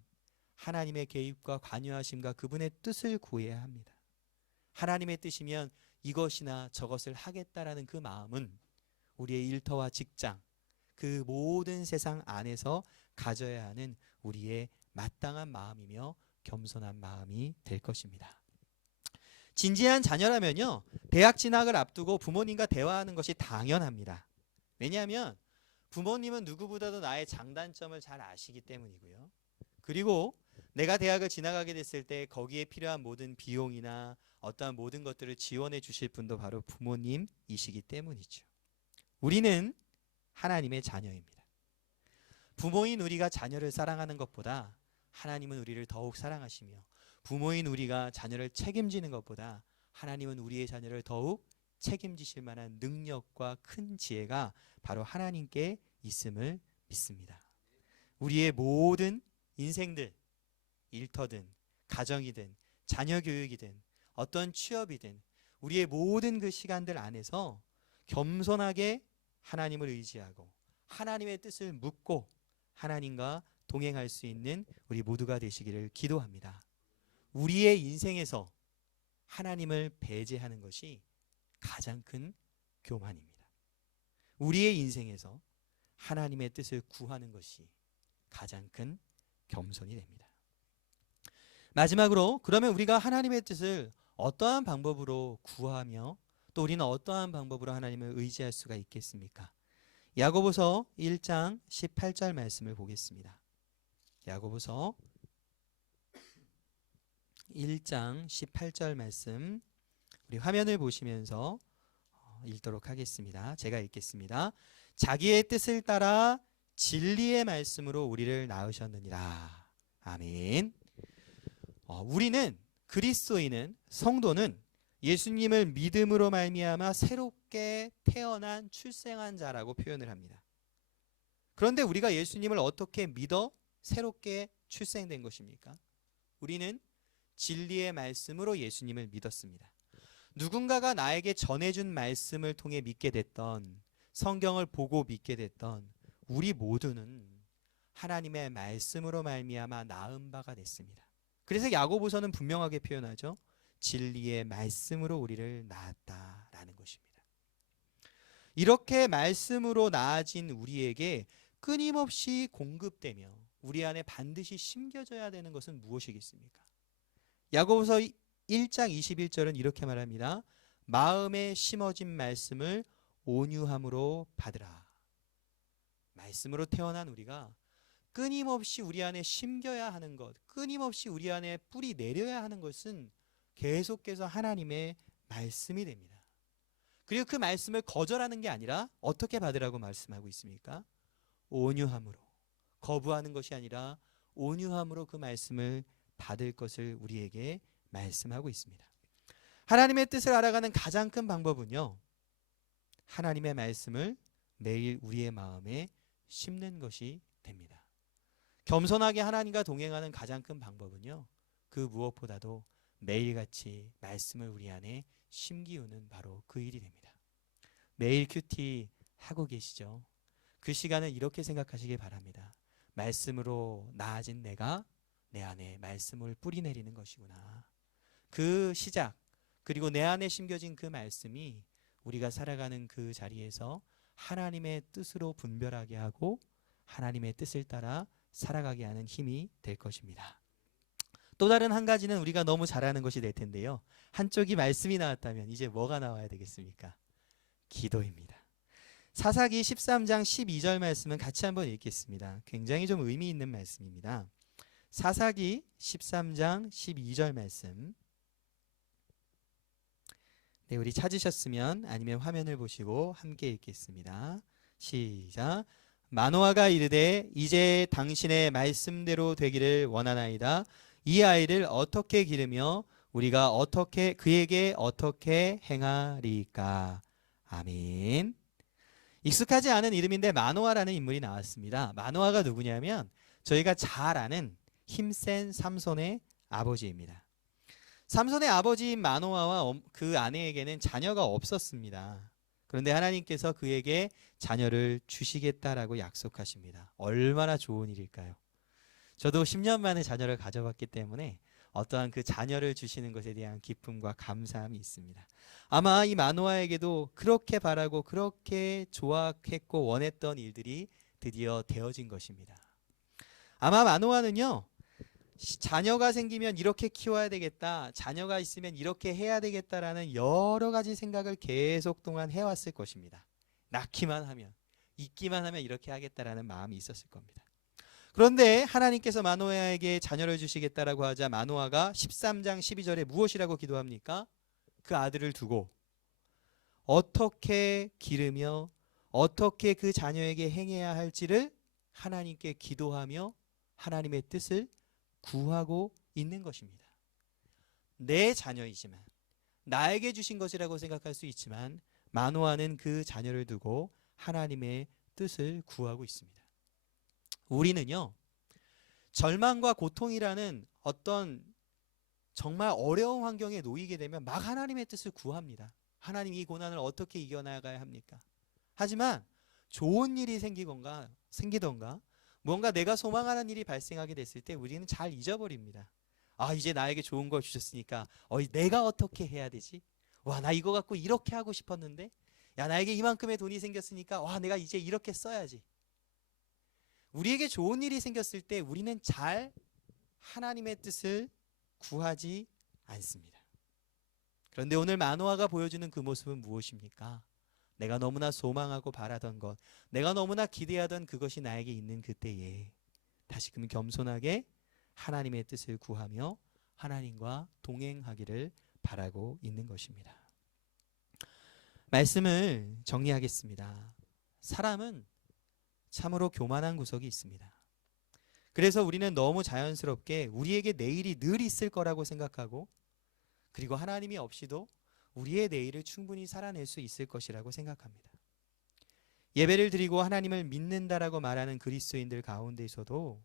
하나님의 개입과 관여하심과 그분의 뜻을 구해야 합니다. 하나님의 뜻이면 이것이나 저것을 하겠다라는 그 마음은 우리의 일터와 직장, 그 모든 세상 안에서 가져야 하는 우리의 마땅한 마음이며 겸손한 마음이 될 것입니다. 진지한 자녀라면요, 대학 진학을 앞두고 부모님과 대화하는 것이 당연합니다. 왜냐하면 부모님은 누구보다도 나의 장단점을 잘 아시기 때문이고요. 그리고 내가 대학을 진학하게 됐을 때 거기에 필요한 모든 비용이나 어떠한 모든 것들을 지원해 주실 분도 바로 부모님이시기 때문이죠. 우리는 하나님의 자녀입니다. 부모인 우리가 자녀를 사랑하는 것보다 하나님은 우리를 더욱 사랑하시며, 부모인 우리가 자녀를 책임지는 것보다 하나님은 우리의 자녀를 더욱 책임지실 만한 능력과 큰 지혜가 바로 하나님께 있음을 믿습니다. 우리의 모든 인생들, 일터든 가정이든 자녀 교육이든 어떤 취업이든 우리의 모든 그 시간들 안에서 겸손하게 하나님을 의지하고 하나님의 뜻을 묻고 하나님과 동행할 수 있는 우리 모두가 되시기를 기도합니다. 우리의 인생에서 하나님을 배제하는 것이 가장 큰 교만입니다. 우리의 인생에서 하나님의 뜻을 구하는 것이 가장 큰 겸손이 됩니다. 마지막으로, 그러면 우리가 하나님의 뜻을 어떠한 방법으로 구하며 또 우리는 어떠한 방법으로 하나님을 의지할 수가 있겠습니까? 야고보서 1장 18절 말씀을 보겠습니다. 야고보서 1장 18절 말씀, 우리 화면을 보시면서 읽도록 하겠습니다. 제가 읽겠습니다. 자기의 뜻을 따라 진리의 말씀으로 우리를 낳으셨느니라. 아멘. 우리는, 그리스도인은, 성도는 예수님을 믿음으로 말미암아 새롭게 태어난 출생한 자라고 표현을 합니다. 그런데 우리가 예수님을 어떻게 믿어 새롭게 출생된 것입니까? 우리는 진리의 말씀으로 예수님을 믿었습니다. 누군가가 나에게 전해준 말씀을 통해 믿게 됐던, 성경을 보고 믿게 됐던 우리 모두는 하나님의 말씀으로 말미암아 낳은 바가 됐습니다. 그래서 야고보서는 분명하게 표현하죠. 진리의 말씀으로 우리를 낳았다라는 것입니다. 이렇게 말씀으로 낳아진 우리에게 끊임없이 공급되며 우리 안에 반드시 심겨져야 되는 것은 무엇이겠습니까? 야고보서 1장 21절은 이렇게 말합니다. 마음에 심어진 말씀을 온유함으로 받으라. 말씀으로 태어난 우리가 끊임없이 우리 안에 심겨야 하는 것, 끊임없이 우리 안에 뿌리 내려야 하는 것은 계속해서 하나님의 말씀이 됩니다. 그리고 그 말씀을 거절하는 게 아니라 어떻게 받으라고 말씀하고 있습니까? 온유함으로, 거부하는 것이 아니라 온유함으로 그 말씀을 받을 것을 우리에게 말씀하고 있습니다. 하나님의 뜻을 알아가는 가장 큰 방법은요, 하나님의 말씀을 매일 우리의 마음에 심는 것이 됩니다. 겸손하게 하나님과 동행하는 가장 큰 방법은요, 그 무엇보다도 매일같이 말씀을 우리 안에 심기우는 바로 그 일이 됩니다. 매일 큐티 하고 계시죠? 그 시간을 이렇게 생각하시기 바랍니다. 말씀으로 나아진 내가 내 안에 말씀을 뿌리 내리는 것이구나. 그 시작, 그리고 내 안에 심겨진 그 말씀이 우리가 살아가는 그 자리에서 하나님의 뜻으로 분별하게 하고 하나님의 뜻을 따라 살아가게 하는 힘이 될 것입니다. 또 다른 한 가지는 우리가 너무 잘 아는 것이 될 텐데요. 한쪽이 말씀이 나왔다면 이제 뭐가 나와야 되겠습니까? 기도입니다. 사사기 13장 12절 말씀은 같이 한번 읽겠습니다. 굉장히 좀 의미 있는 말씀입니다. 사사기 13장 12절 말씀, 네, 우리 찾으셨으면 아니면 화면을 보시고 함께 읽겠습니다. 시작. 마노아가 이르되 이제 당신의 말씀대로 되기를 원하나이다. 이 아이를 어떻게 기르며 우리가 어떻게 그에게 어떻게 행하리까. 아멘. 익숙하지 않은 이름인데 마노아라는 인물이 나왔습니다. 마노아가 누구냐면 저희가 잘 아는 힘센 삼손의 아버지입니다. 삼손의 아버지인 마노아와 그 아내에게는 자녀가 없었습니다. 그런데 하나님께서 그에게 자녀를 주시겠다라고 약속하십니다. 얼마나 좋은 일일까요? 저도 10년 만에 자녀를 가져봤기 때문에 어떠한 그 자녀를 주시는 것에 대한 기쁨과 감사함이 있습니다. 아마 이 마노아에게도 그렇게 바라고 그렇게 좋아했고 원했던 일들이 드디어 되어진 것입니다. 아마 마노아는요, 자녀가 생기면 이렇게 키워야 되겠다, 자녀가 있으면 이렇게 해야 되겠다라는 여러 가지 생각을 계속 동안 해왔을 것입니다. 낳기만 하면, 있기만 하면 이렇게 하겠다라는 마음이 있었을 겁니다. 그런데 하나님께서 마노아에게 자녀를 주시겠다라고 하자 마노아가 13장 12절에 무엇이라고 기도합니까? 그 아들을 두고 어떻게 기르며 어떻게 그 자녀에게 행해야 할지를 하나님께 기도하며 하나님의 뜻을 구하고 있는 것입니다. 내 자녀이지만 나에게 주신 것이라고 생각할 수 있지만 마노아는 그 자녀를 두고 하나님의 뜻을 구하고 있습니다. 우리는요, 절망과 고통이라는 어떤 정말 어려운 환경에 놓이게 되면 막 하나님의 뜻을 구합니다. 하나님, 이 고난을 어떻게 이겨나가야 합니까? 하지만 좋은 일이 생기던가 뭔가 내가 소망하는 일이 발생하게 됐을 때 우리는 잘 잊어버립니다. 아, 이제 나에게 좋은 걸 주셨으니까 내가 어떻게 해야 되지? 와, 나 이거 갖고 이렇게 하고 싶었는데, 야, 나에게 이만큼의 돈이 생겼으니까 와, 내가 이제 이렇게 써야지. 우리에게 좋은 일이 생겼을 때 우리는 잘 하나님의 뜻을 구하지 않습니다. 그런데 오늘 마노아가 보여주는 그 모습은 무엇입니까? 내가 너무나 소망하고 바라던 것, 내가 너무나 기대하던 그것이 나에게 있는 그때에 다시금 겸손하게 하나님의 뜻을 구하며 하나님과 동행하기를 바라고 있는 것입니다. 말씀을 정리하겠습니다. 사람은 참으로 교만한 구석이 있습니다. 그래서 우리는 너무 자연스럽게 우리에게 내일이 늘 있을 거라고 생각하고, 그리고 하나님이 없이도 우리의 내일을 충분히 살아낼 수 있을 것이라고 생각합니다. 예배를 드리고 하나님을 믿는다라고 말하는 그리스도인들 가운데서도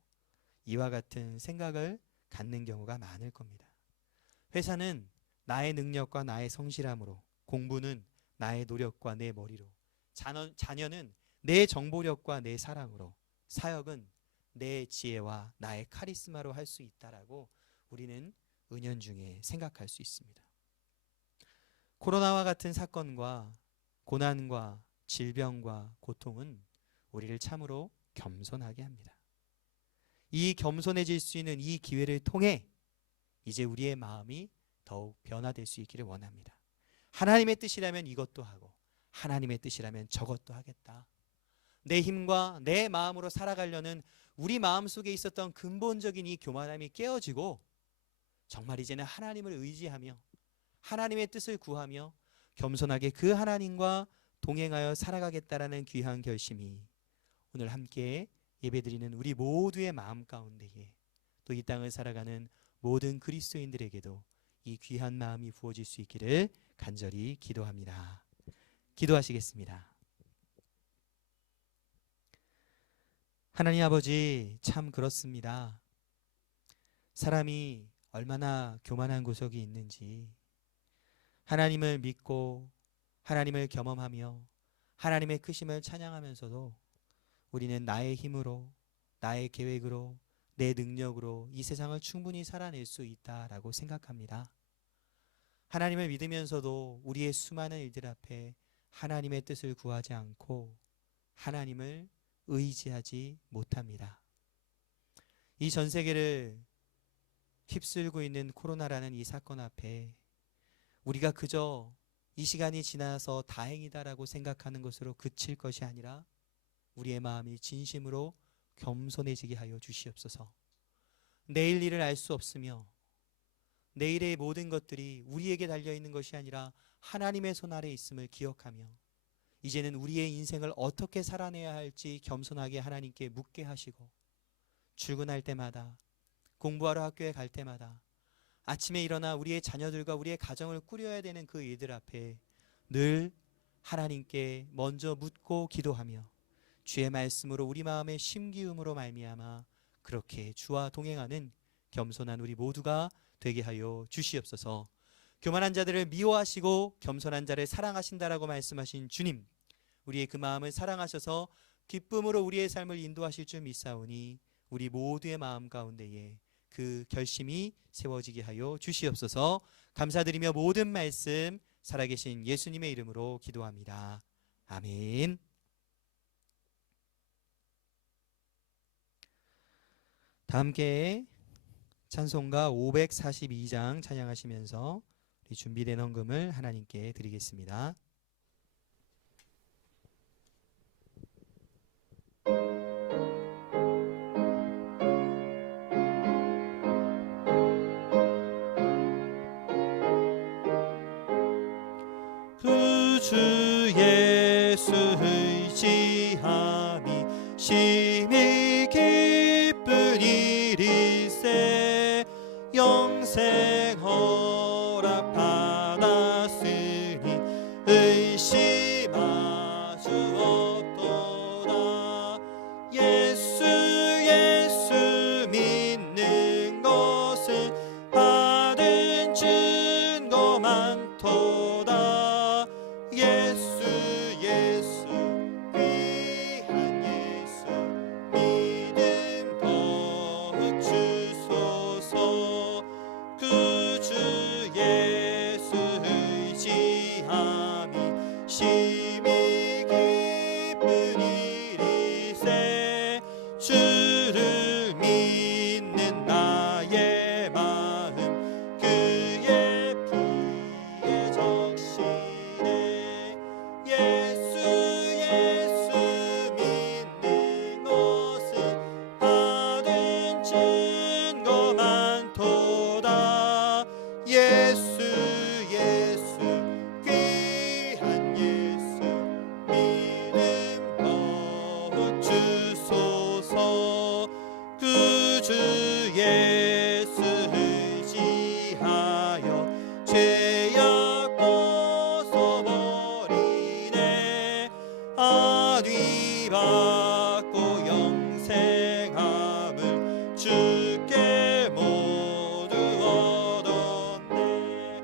이와 같은 생각을 갖는 경우가 많을 겁니다. 회사는 나의 능력과 나의 성실함으로, 공부는 나의 노력과 내 머리로, 자녀는 내 정보력과 내 사랑으로, 사역은 내 지혜와 나의 카리스마로 할 수 있다라고 우리는 은연중에 생각할 수 있습니다. 코로나와 같은 사건과 고난과 질병과 고통은 우리를 참으로 겸손하게 합니다. 이 겸손해질 수 있는 이 기회를 통해 이제 우리의 마음이 더욱 변화될 수 있기를 원합니다. 하나님의 뜻이라면 이것도 하고 하나님의 뜻이라면 저것도 하겠다. 내 힘과 내 마음으로 살아가려는 우리 마음속에 있었던 근본적인 이 교만함이 깨어지고 정말 이제는 하나님을 의지하며 하나님의 뜻을 구하며 겸손하게 그 하나님과 동행하여 살아가겠다라는 귀한 결심이 오늘 함께 예배드리는 우리 모두의 마음 가운데에, 또 이 땅을 살아가는 모든 그리스도인들에게도 이 귀한 마음이 부어질 수 있기를 간절히 기도합니다. 기도하시겠습니다. 하나님 아버지, 참 그렇습니다. 사람이 얼마나 교만한 구석이 있는지, 하나님을 믿고 하나님을 경험하며 하나님의 크심을 찬양하면서도 우리는 나의 힘으로, 나의 계획으로, 내 능력으로 이 세상을 충분히 살아낼 수 있다라고 생각합니다. 하나님을 믿으면서도 우리의 수많은 일들 앞에 하나님의 뜻을 구하지 않고 하나님을 의지하지 못합니다. 이 전 세계를 휩쓸고 있는 코로나라는 이 사건 앞에 우리가 그저 이 시간이 지나서 다행이다라고 생각하는 것으로 그칠 것이 아니라 우리의 마음이 진심으로 겸손해지게 하여 주시옵소서. 내일 일을 알 수 없으며 내일의 모든 것들이 우리에게 달려있는 것이 아니라 하나님의 손 아래 있음을 기억하며 이제는 우리의 인생을 어떻게 살아내야 할지 겸손하게 하나님께 묻게 하시고, 출근할 때마다, 공부하러 학교에 갈 때마다, 아침에 일어나 우리의 자녀들과 우리의 가정을 꾸려야 되는 그 일들 앞에 늘 하나님께 먼저 묻고 기도하며 주의 말씀으로 우리 마음의 심기움으로 말미암아 그렇게 주와 동행하는 겸손한 우리 모두가 되게 하여 주시옵소서. 교만한 자들을 미워하시고 겸손한 자를 사랑하신다라고 말씀하신 주님, 우리의 그 마음을 사랑하셔서 기쁨으로 우리의 삶을 인도하실 줄 믿사오니 우리 모두의 마음 가운데에 그 결심이 세워지게 하여 주시옵소서. 감사드리며 모든 말씀 살아계신 예수님의 이름으로 기도합니다. 아멘. 다 함께 찬송가 542장 찬양하시면서 우리 준비된 헌금을 하나님께 드리겠습니다. 주 예수 의지함이 심히 기쁜 일일세. 영생 허락 받았으니 의심할 수 없도다. 예수 예수 믿는 것은 받은 증거 많도다. 예수 예수 귀한 예수 믿음 더욱 주소서. 그 주 예수 의지함이 심히 기쁜 일이세. 주를 믿는 나의 마음 그의 피에 적시네. 예수 예수 믿는 것은 받은 증거 많도다. 예수 예수 귀한 예수 믿음 더욱 주소서. 그 주 예수 의지하여 죄악 벗어버리네. 안위 받고 영생함을 주께 모두 얻었네.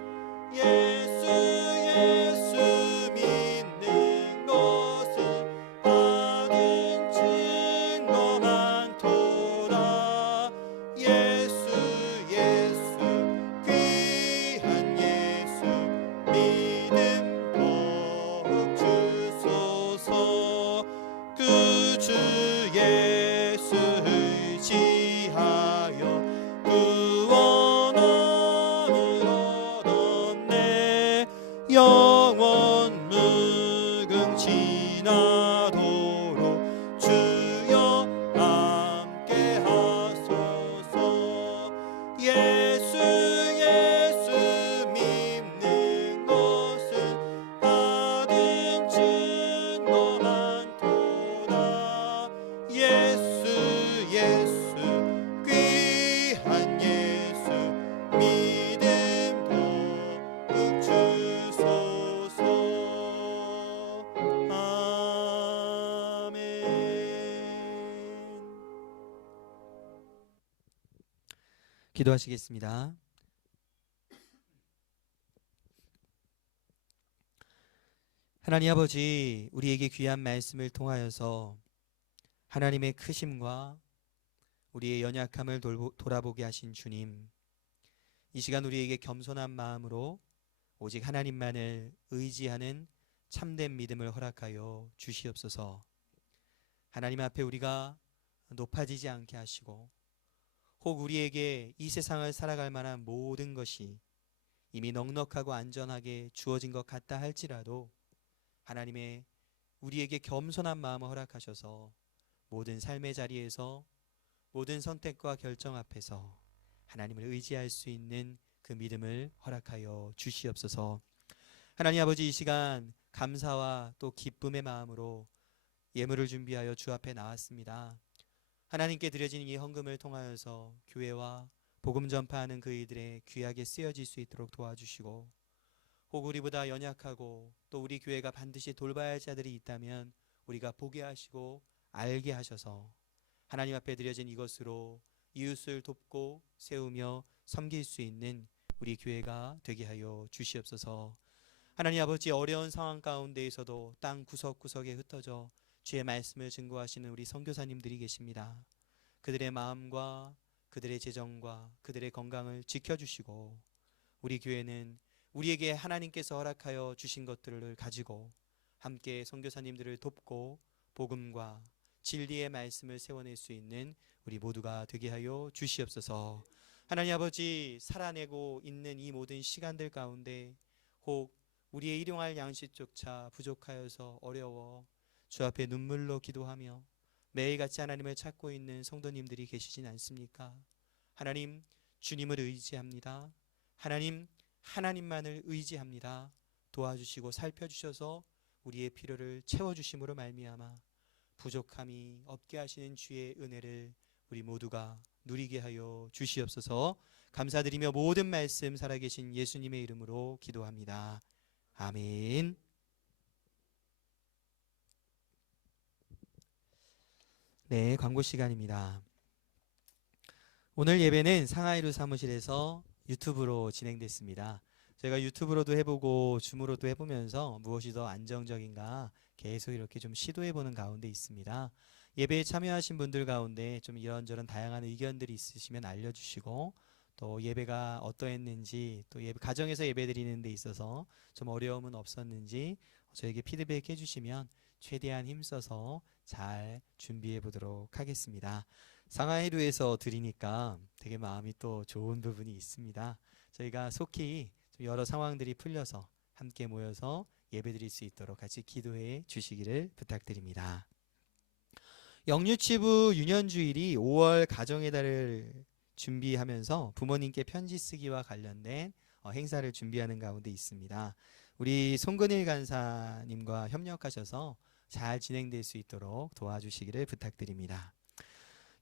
예수 예수 믿는 것은 받은 증거 많도다. 예수 예수 귀한 예수 믿음 더욱 주소서. 그 주 예수 의지하여 구원함을 얻었네. 영원 무궁지나도록 주여 함께 하소서. 예수 예수 믿는 것은 받은 증거 많도다. 예수 예수 귀한 예수 믿음 더욱 주소서. 아멘. 기도하시겠습니다. 하나님 아버지, 우리에게 귀한 말씀을 통하여서 하나님의 크심과 우리의 연약함을 돌아보게 하신 주님, 이 시간 우리에게 겸손한 마음으로 오직 하나님만을 의지하는 참된 믿음을 허락하여 주시옵소서. 하나님 앞에 우리가 높아지지 않게 하시고, 혹 우리에게 이 세상을 살아갈 만한 모든 것이 이미 넉넉하고 안전하게 주어진 것 같다 할지라도 하나님의 우리에게 겸손한 마음을 허락하셔서 모든 삶의 자리에서 모든 선택과 결정 앞에서 하나님을 의지할 수 있는 그 그 믿음을 허락하여 주시옵소서. 하나님 아버지, 이 시간 감사와 또 기쁨의 마음으로 예물을 준비하여 주 앞에 나왔습니다. 하나님께 드려진 이 헌금을 통하여서 교회와 복음 전파하는 그 이들의 귀하게 쓰여질 수 있도록 도와주시고, 혹 우리보다 연약하고 또 우리 교회가 반드시 돌봐야 할 자들이 있다면 우리가 보게 하시고 알게 하셔서 하나님 앞에 드려진 이것으로 이웃을 돕고 세우며 섬길 수 있는 우리 교회가 되게 하여 주시옵소서. 하나님 아버지, 어려운 상황 가운데에서도 땅 구석구석에 흩어져 주의 말씀을 증거하시는 우리 선교사님들이 계십니다. 그들의 마음과 그들의 재정과 그들의 건강을 지켜주시고, 우리 교회는 우리에게 하나님께서 허락하여 주신 것들을 가지고 함께 선교사님들을 돕고 복음과 진리의 말씀을 세워낼 수 있는 우리 모두가 되게 하여 주시옵소서. 하나님 아버지, 살아내고 있는 이 모든 시간들 가운데 혹 우리의 일용할 양식조차 부족하여서 어려워 주 앞에 눈물로 기도하며 매일같이 하나님을 찾고 있는 성도님들이 계시진 않습니까? 하나님, 주님을 의지합니다. 하나님, 하나님만을 의지합니다. 도와주시고 살펴주셔서 우리의 필요를 채워주심으로 말미암아 부족함이 없게 하시는 주의 은혜를 우리 모두가 누리게 하여 주시옵소서. 감사드리며 모든 말씀 살아계신 예수님의 이름으로 기도합니다. 아멘. 네, 광고 시간입니다. 오늘 예배는 상하이루 사무실에서 유튜브로 진행됐습니다. 저희가 유튜브로도 해보고 줌으로도 해보면서 무엇이 더 안정적인가 계속 이렇게 좀 시도해보는 가운데 있습니다. 예배에 참여하신 분들 가운데 좀 이런저런 다양한 의견들이 있으시면 알려주시고, 또 예배가 어떠했는지, 또 가정에서 예배 드리는 데 있어서 좀 어려움은 없었는지 저에게 피드백 해주시면 최대한 힘써서 잘 준비해 보도록 하겠습니다. 상하이루에서 드리니까 되게 마음이 또 좋은 부분이 있습니다. 저희가 속히 좀 여러 상황들이 풀려서 함께 모여서 예배 드릴 수 있도록 같이 기도해 주시기를 부탁드립니다. 영유치부 유년주일이 5월 가정의 달을 준비하면서 부모님께 편지 쓰기와 관련된 행사를 준비하는 가운데 있습니다. 우리 송근일 간사님과 협력하셔서 잘 진행될 수 있도록 도와주시기를 부탁드립니다.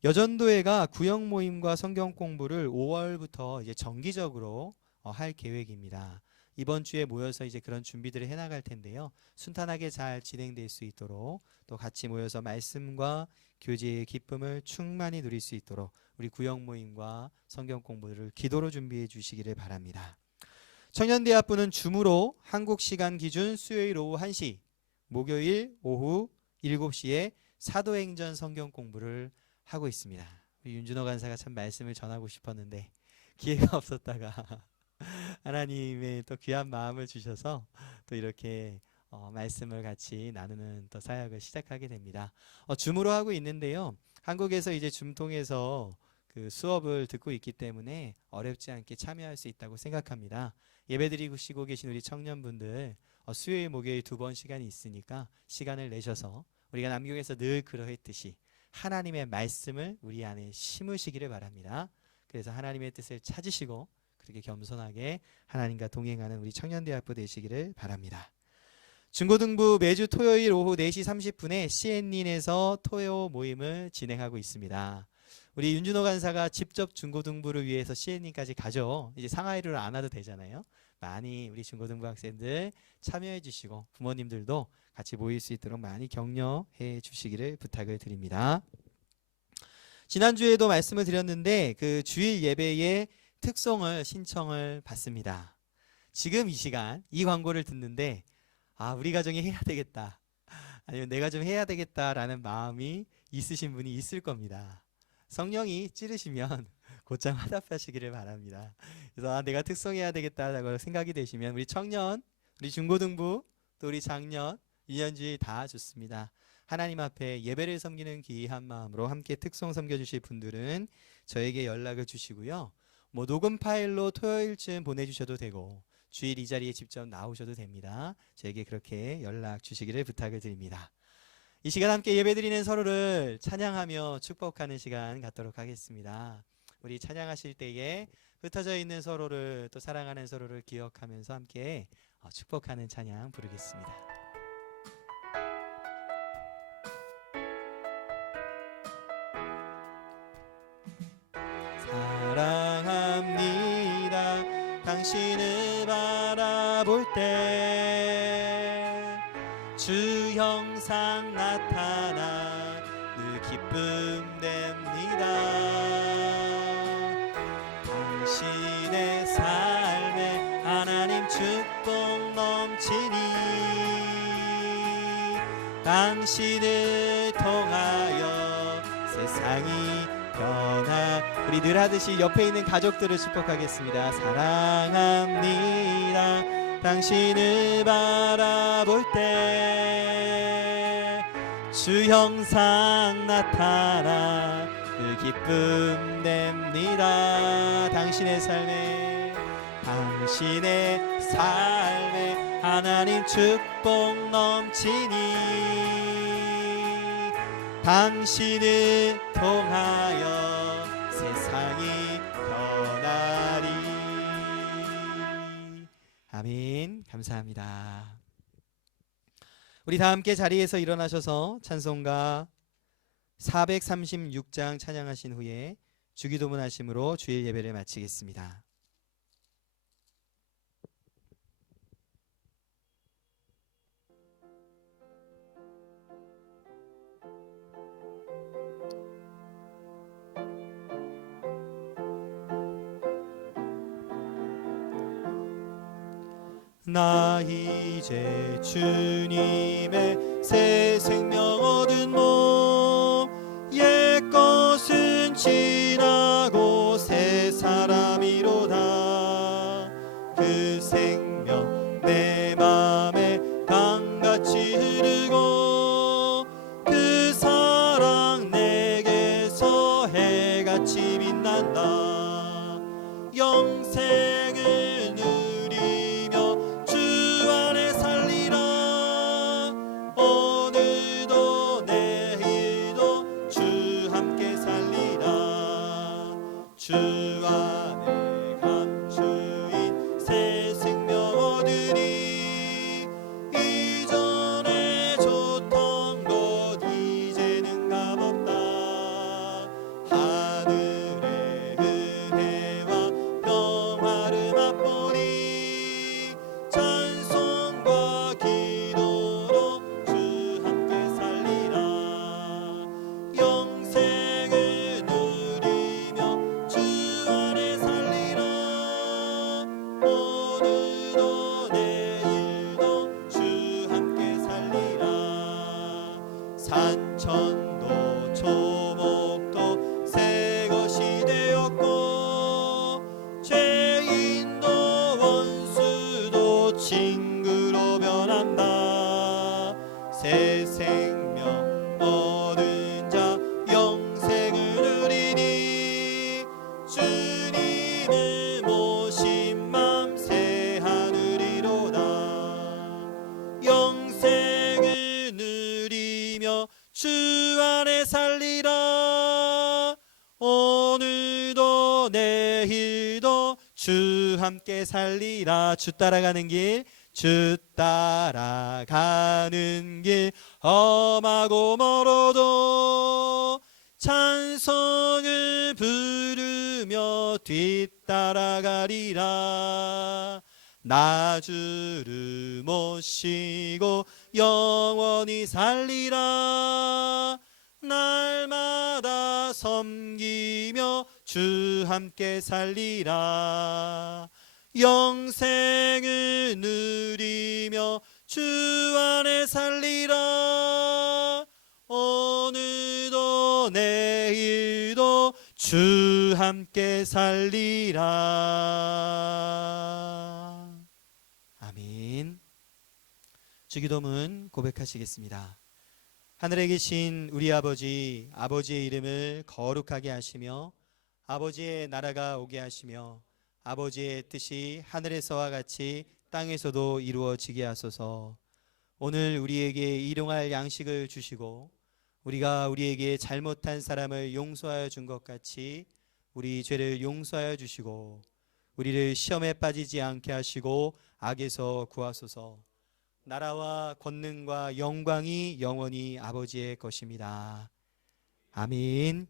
여전도회가 구역 모임과 성경 공부를 5월부터 이제 정기적으로 할 계획입니다. 이번 주에 모여서 이제 그런 준비들을 해나갈 텐데요. 순탄하게 잘 진행될 수 있도록, 또 같이 모여서 말씀과 교제의 기쁨을 충만히 누릴 수 있도록 우리 구역 모임과 성경 공부를 기도로 준비해 주시기를 바랍니다. 청년대학부는 줌으로 한국 시간 기준 수요일 오후 1시, 목요일 오후 7시에 사도행전 성경 공부를 하고 있습니다. 우리 윤준호 간사가 참 말씀을 전하고 싶었는데 기회가 없었다가 하나님의 또 귀한 마음을 주셔서 또 이렇게 말씀을 같이 나누는 또 사역을 시작하게 됩니다. 줌으로 하고 있는데요. 한국에서 이제 줌 통해서 그 수업을 듣고 있기 때문에 어렵지 않게 참여할 수 있다고 생각합니다. 예배드리고 계신 우리 청년분들 수요일 목요일 2번 시간이 있으니까 시간을 내셔서 우리가 남경에서 늘 그러했듯이 하나님의 말씀을 우리 안에 심으시기를 바랍니다. 그래서 하나님의 뜻을 찾으시고 그렇게 겸손하게 하나님과 동행하는 우리 청년대학부 되시기를 바랍니다. 중고등부 매주 토요일 오후 4시 30분에 CN인에서 토요 모임을 진행하고 있습니다. 우리 윤준호 간사가 직접 중고등부를 위해서 CN인까지 가죠. 이제 상하이루를 안 와도 되잖아요. 많이 우리 중고등부 학생들 참여해 주시고 부모님들도 같이 모일 수 있도록 많이 격려해 주시기를 부탁을 드립니다. 지난주에도 말씀을 드렸는데 그 주일 예배의 특송을 신청을 받습니다. 지금 이 시간 이 광고를 듣는데 우리 가정이 해야 되겠다, 아니면 내가 좀 해야 되겠다라는 마음이 있으신 분이 있을 겁니다. 성령이 찌르시면 곧장 화답하시기를 바랍니다. 그래서 내가 특송해야 되겠다라고 생각이 되시면 우리 청년, 우리 중고등부, 또 우리 장년, 유년주일 다 좋습니다. 하나님 앞에 예배를 섬기는 귀한 마음으로 함께 특송 섬겨주실 분들은 저에게 연락을 주시고요. 녹음 파일로 토요일쯤 보내주셔도 되고 주일 이 자리에 직접 나오셔도 됩니다. 저에게 그렇게 연락 주시기를 부탁을 드립니다. 이 시간 함께 예배드리는 서로를 찬양하며 축복하는 시간 갖도록 하겠습니다. 우리 찬양하실 때에 흩어져 있는 서로를 또 사랑하는 서로를 기억하면서 함께 축복하는 찬양 부르겠습니다. 사랑합니다. 당신을 바라볼 때 주 형상 나타나 늘 기쁨 됩니다. 당신의 삶에 하나님 축복 넘치니 당신을 통하여 세상이 변화. 우리 늘 하듯이 옆에 있는 가족들을 축복하겠습니다. 사랑합니다. 당신을 바라볼 때 주 형상 나타나 늘 기쁨 됩니다. 당신의 삶에 하나님 축복 넘치니 당신을 통하여 세상이 변하리. 아멘. 감사합니다. 우리 다 함께 자리에서 일어나셔서 찬송가 436장 찬양하신 후에 주기도문 하심으로 주일 예배를 마치겠습니다. 나 이제 주님의 새 생명 얻은 몸 옛것은 지나고 새 사람이로다. 그 생명 내 맘에 강같이 흐르고 그 사랑 내게서 해같이 빛난다. 영생을 누리며 주 안에 살리라. 오늘도 내일도 주 함께 살리라. 주 안에 감추인 새 생명 얻으리. 이전에 좋던 것 이제는 값없다. 하늘의 은혜와 평화를 맛보리. 찬송과 기도로 주 함께 살리라. 영생을 누리며 주 안에 살리라. 오늘도 내일도 주 함께 살리라. 산천도 초목도 새 것이 되었고 죄인도 원수도 친구로 변한다. 새 생명 얻은 자 영생을 누리니 주님을 모신 맘 새 하늘이로다. 영생을 누리며 주 안에 살리라. 오늘도 내일도 주 함께 살리라. 주 따라가는 길, 주 따라가는 길 험하고 멀어도 찬송을 부르며 뒤따라가리라. 나 주를 모시고 영원히 살리라. 날마다 섬기며 주 함께 살리라. 영생을 누리며 주 안에 살리라. 오늘도 내일도 주 함께 살리라. 아멘. 주기도문 고백하시겠습니다. 하늘에 계신 우리 아버지, 아버지의 이름을 거룩하게 하시며 아버지의 나라가 오게 하시며 아버지의 뜻이 하늘에서와 같이 땅에서도 이루어지게 하소서. 오늘 우리에게 일용할 양식을 주시고 우리가 우리에게 잘못한 사람을 용서하여 준 것 같이 우리 죄를 용서하여 주시고 우리를 시험에 빠지지 않게 하시고 악에서 구하소서. 나라와 권능과 영광이 영원히 아버지의 것입니다. 아멘.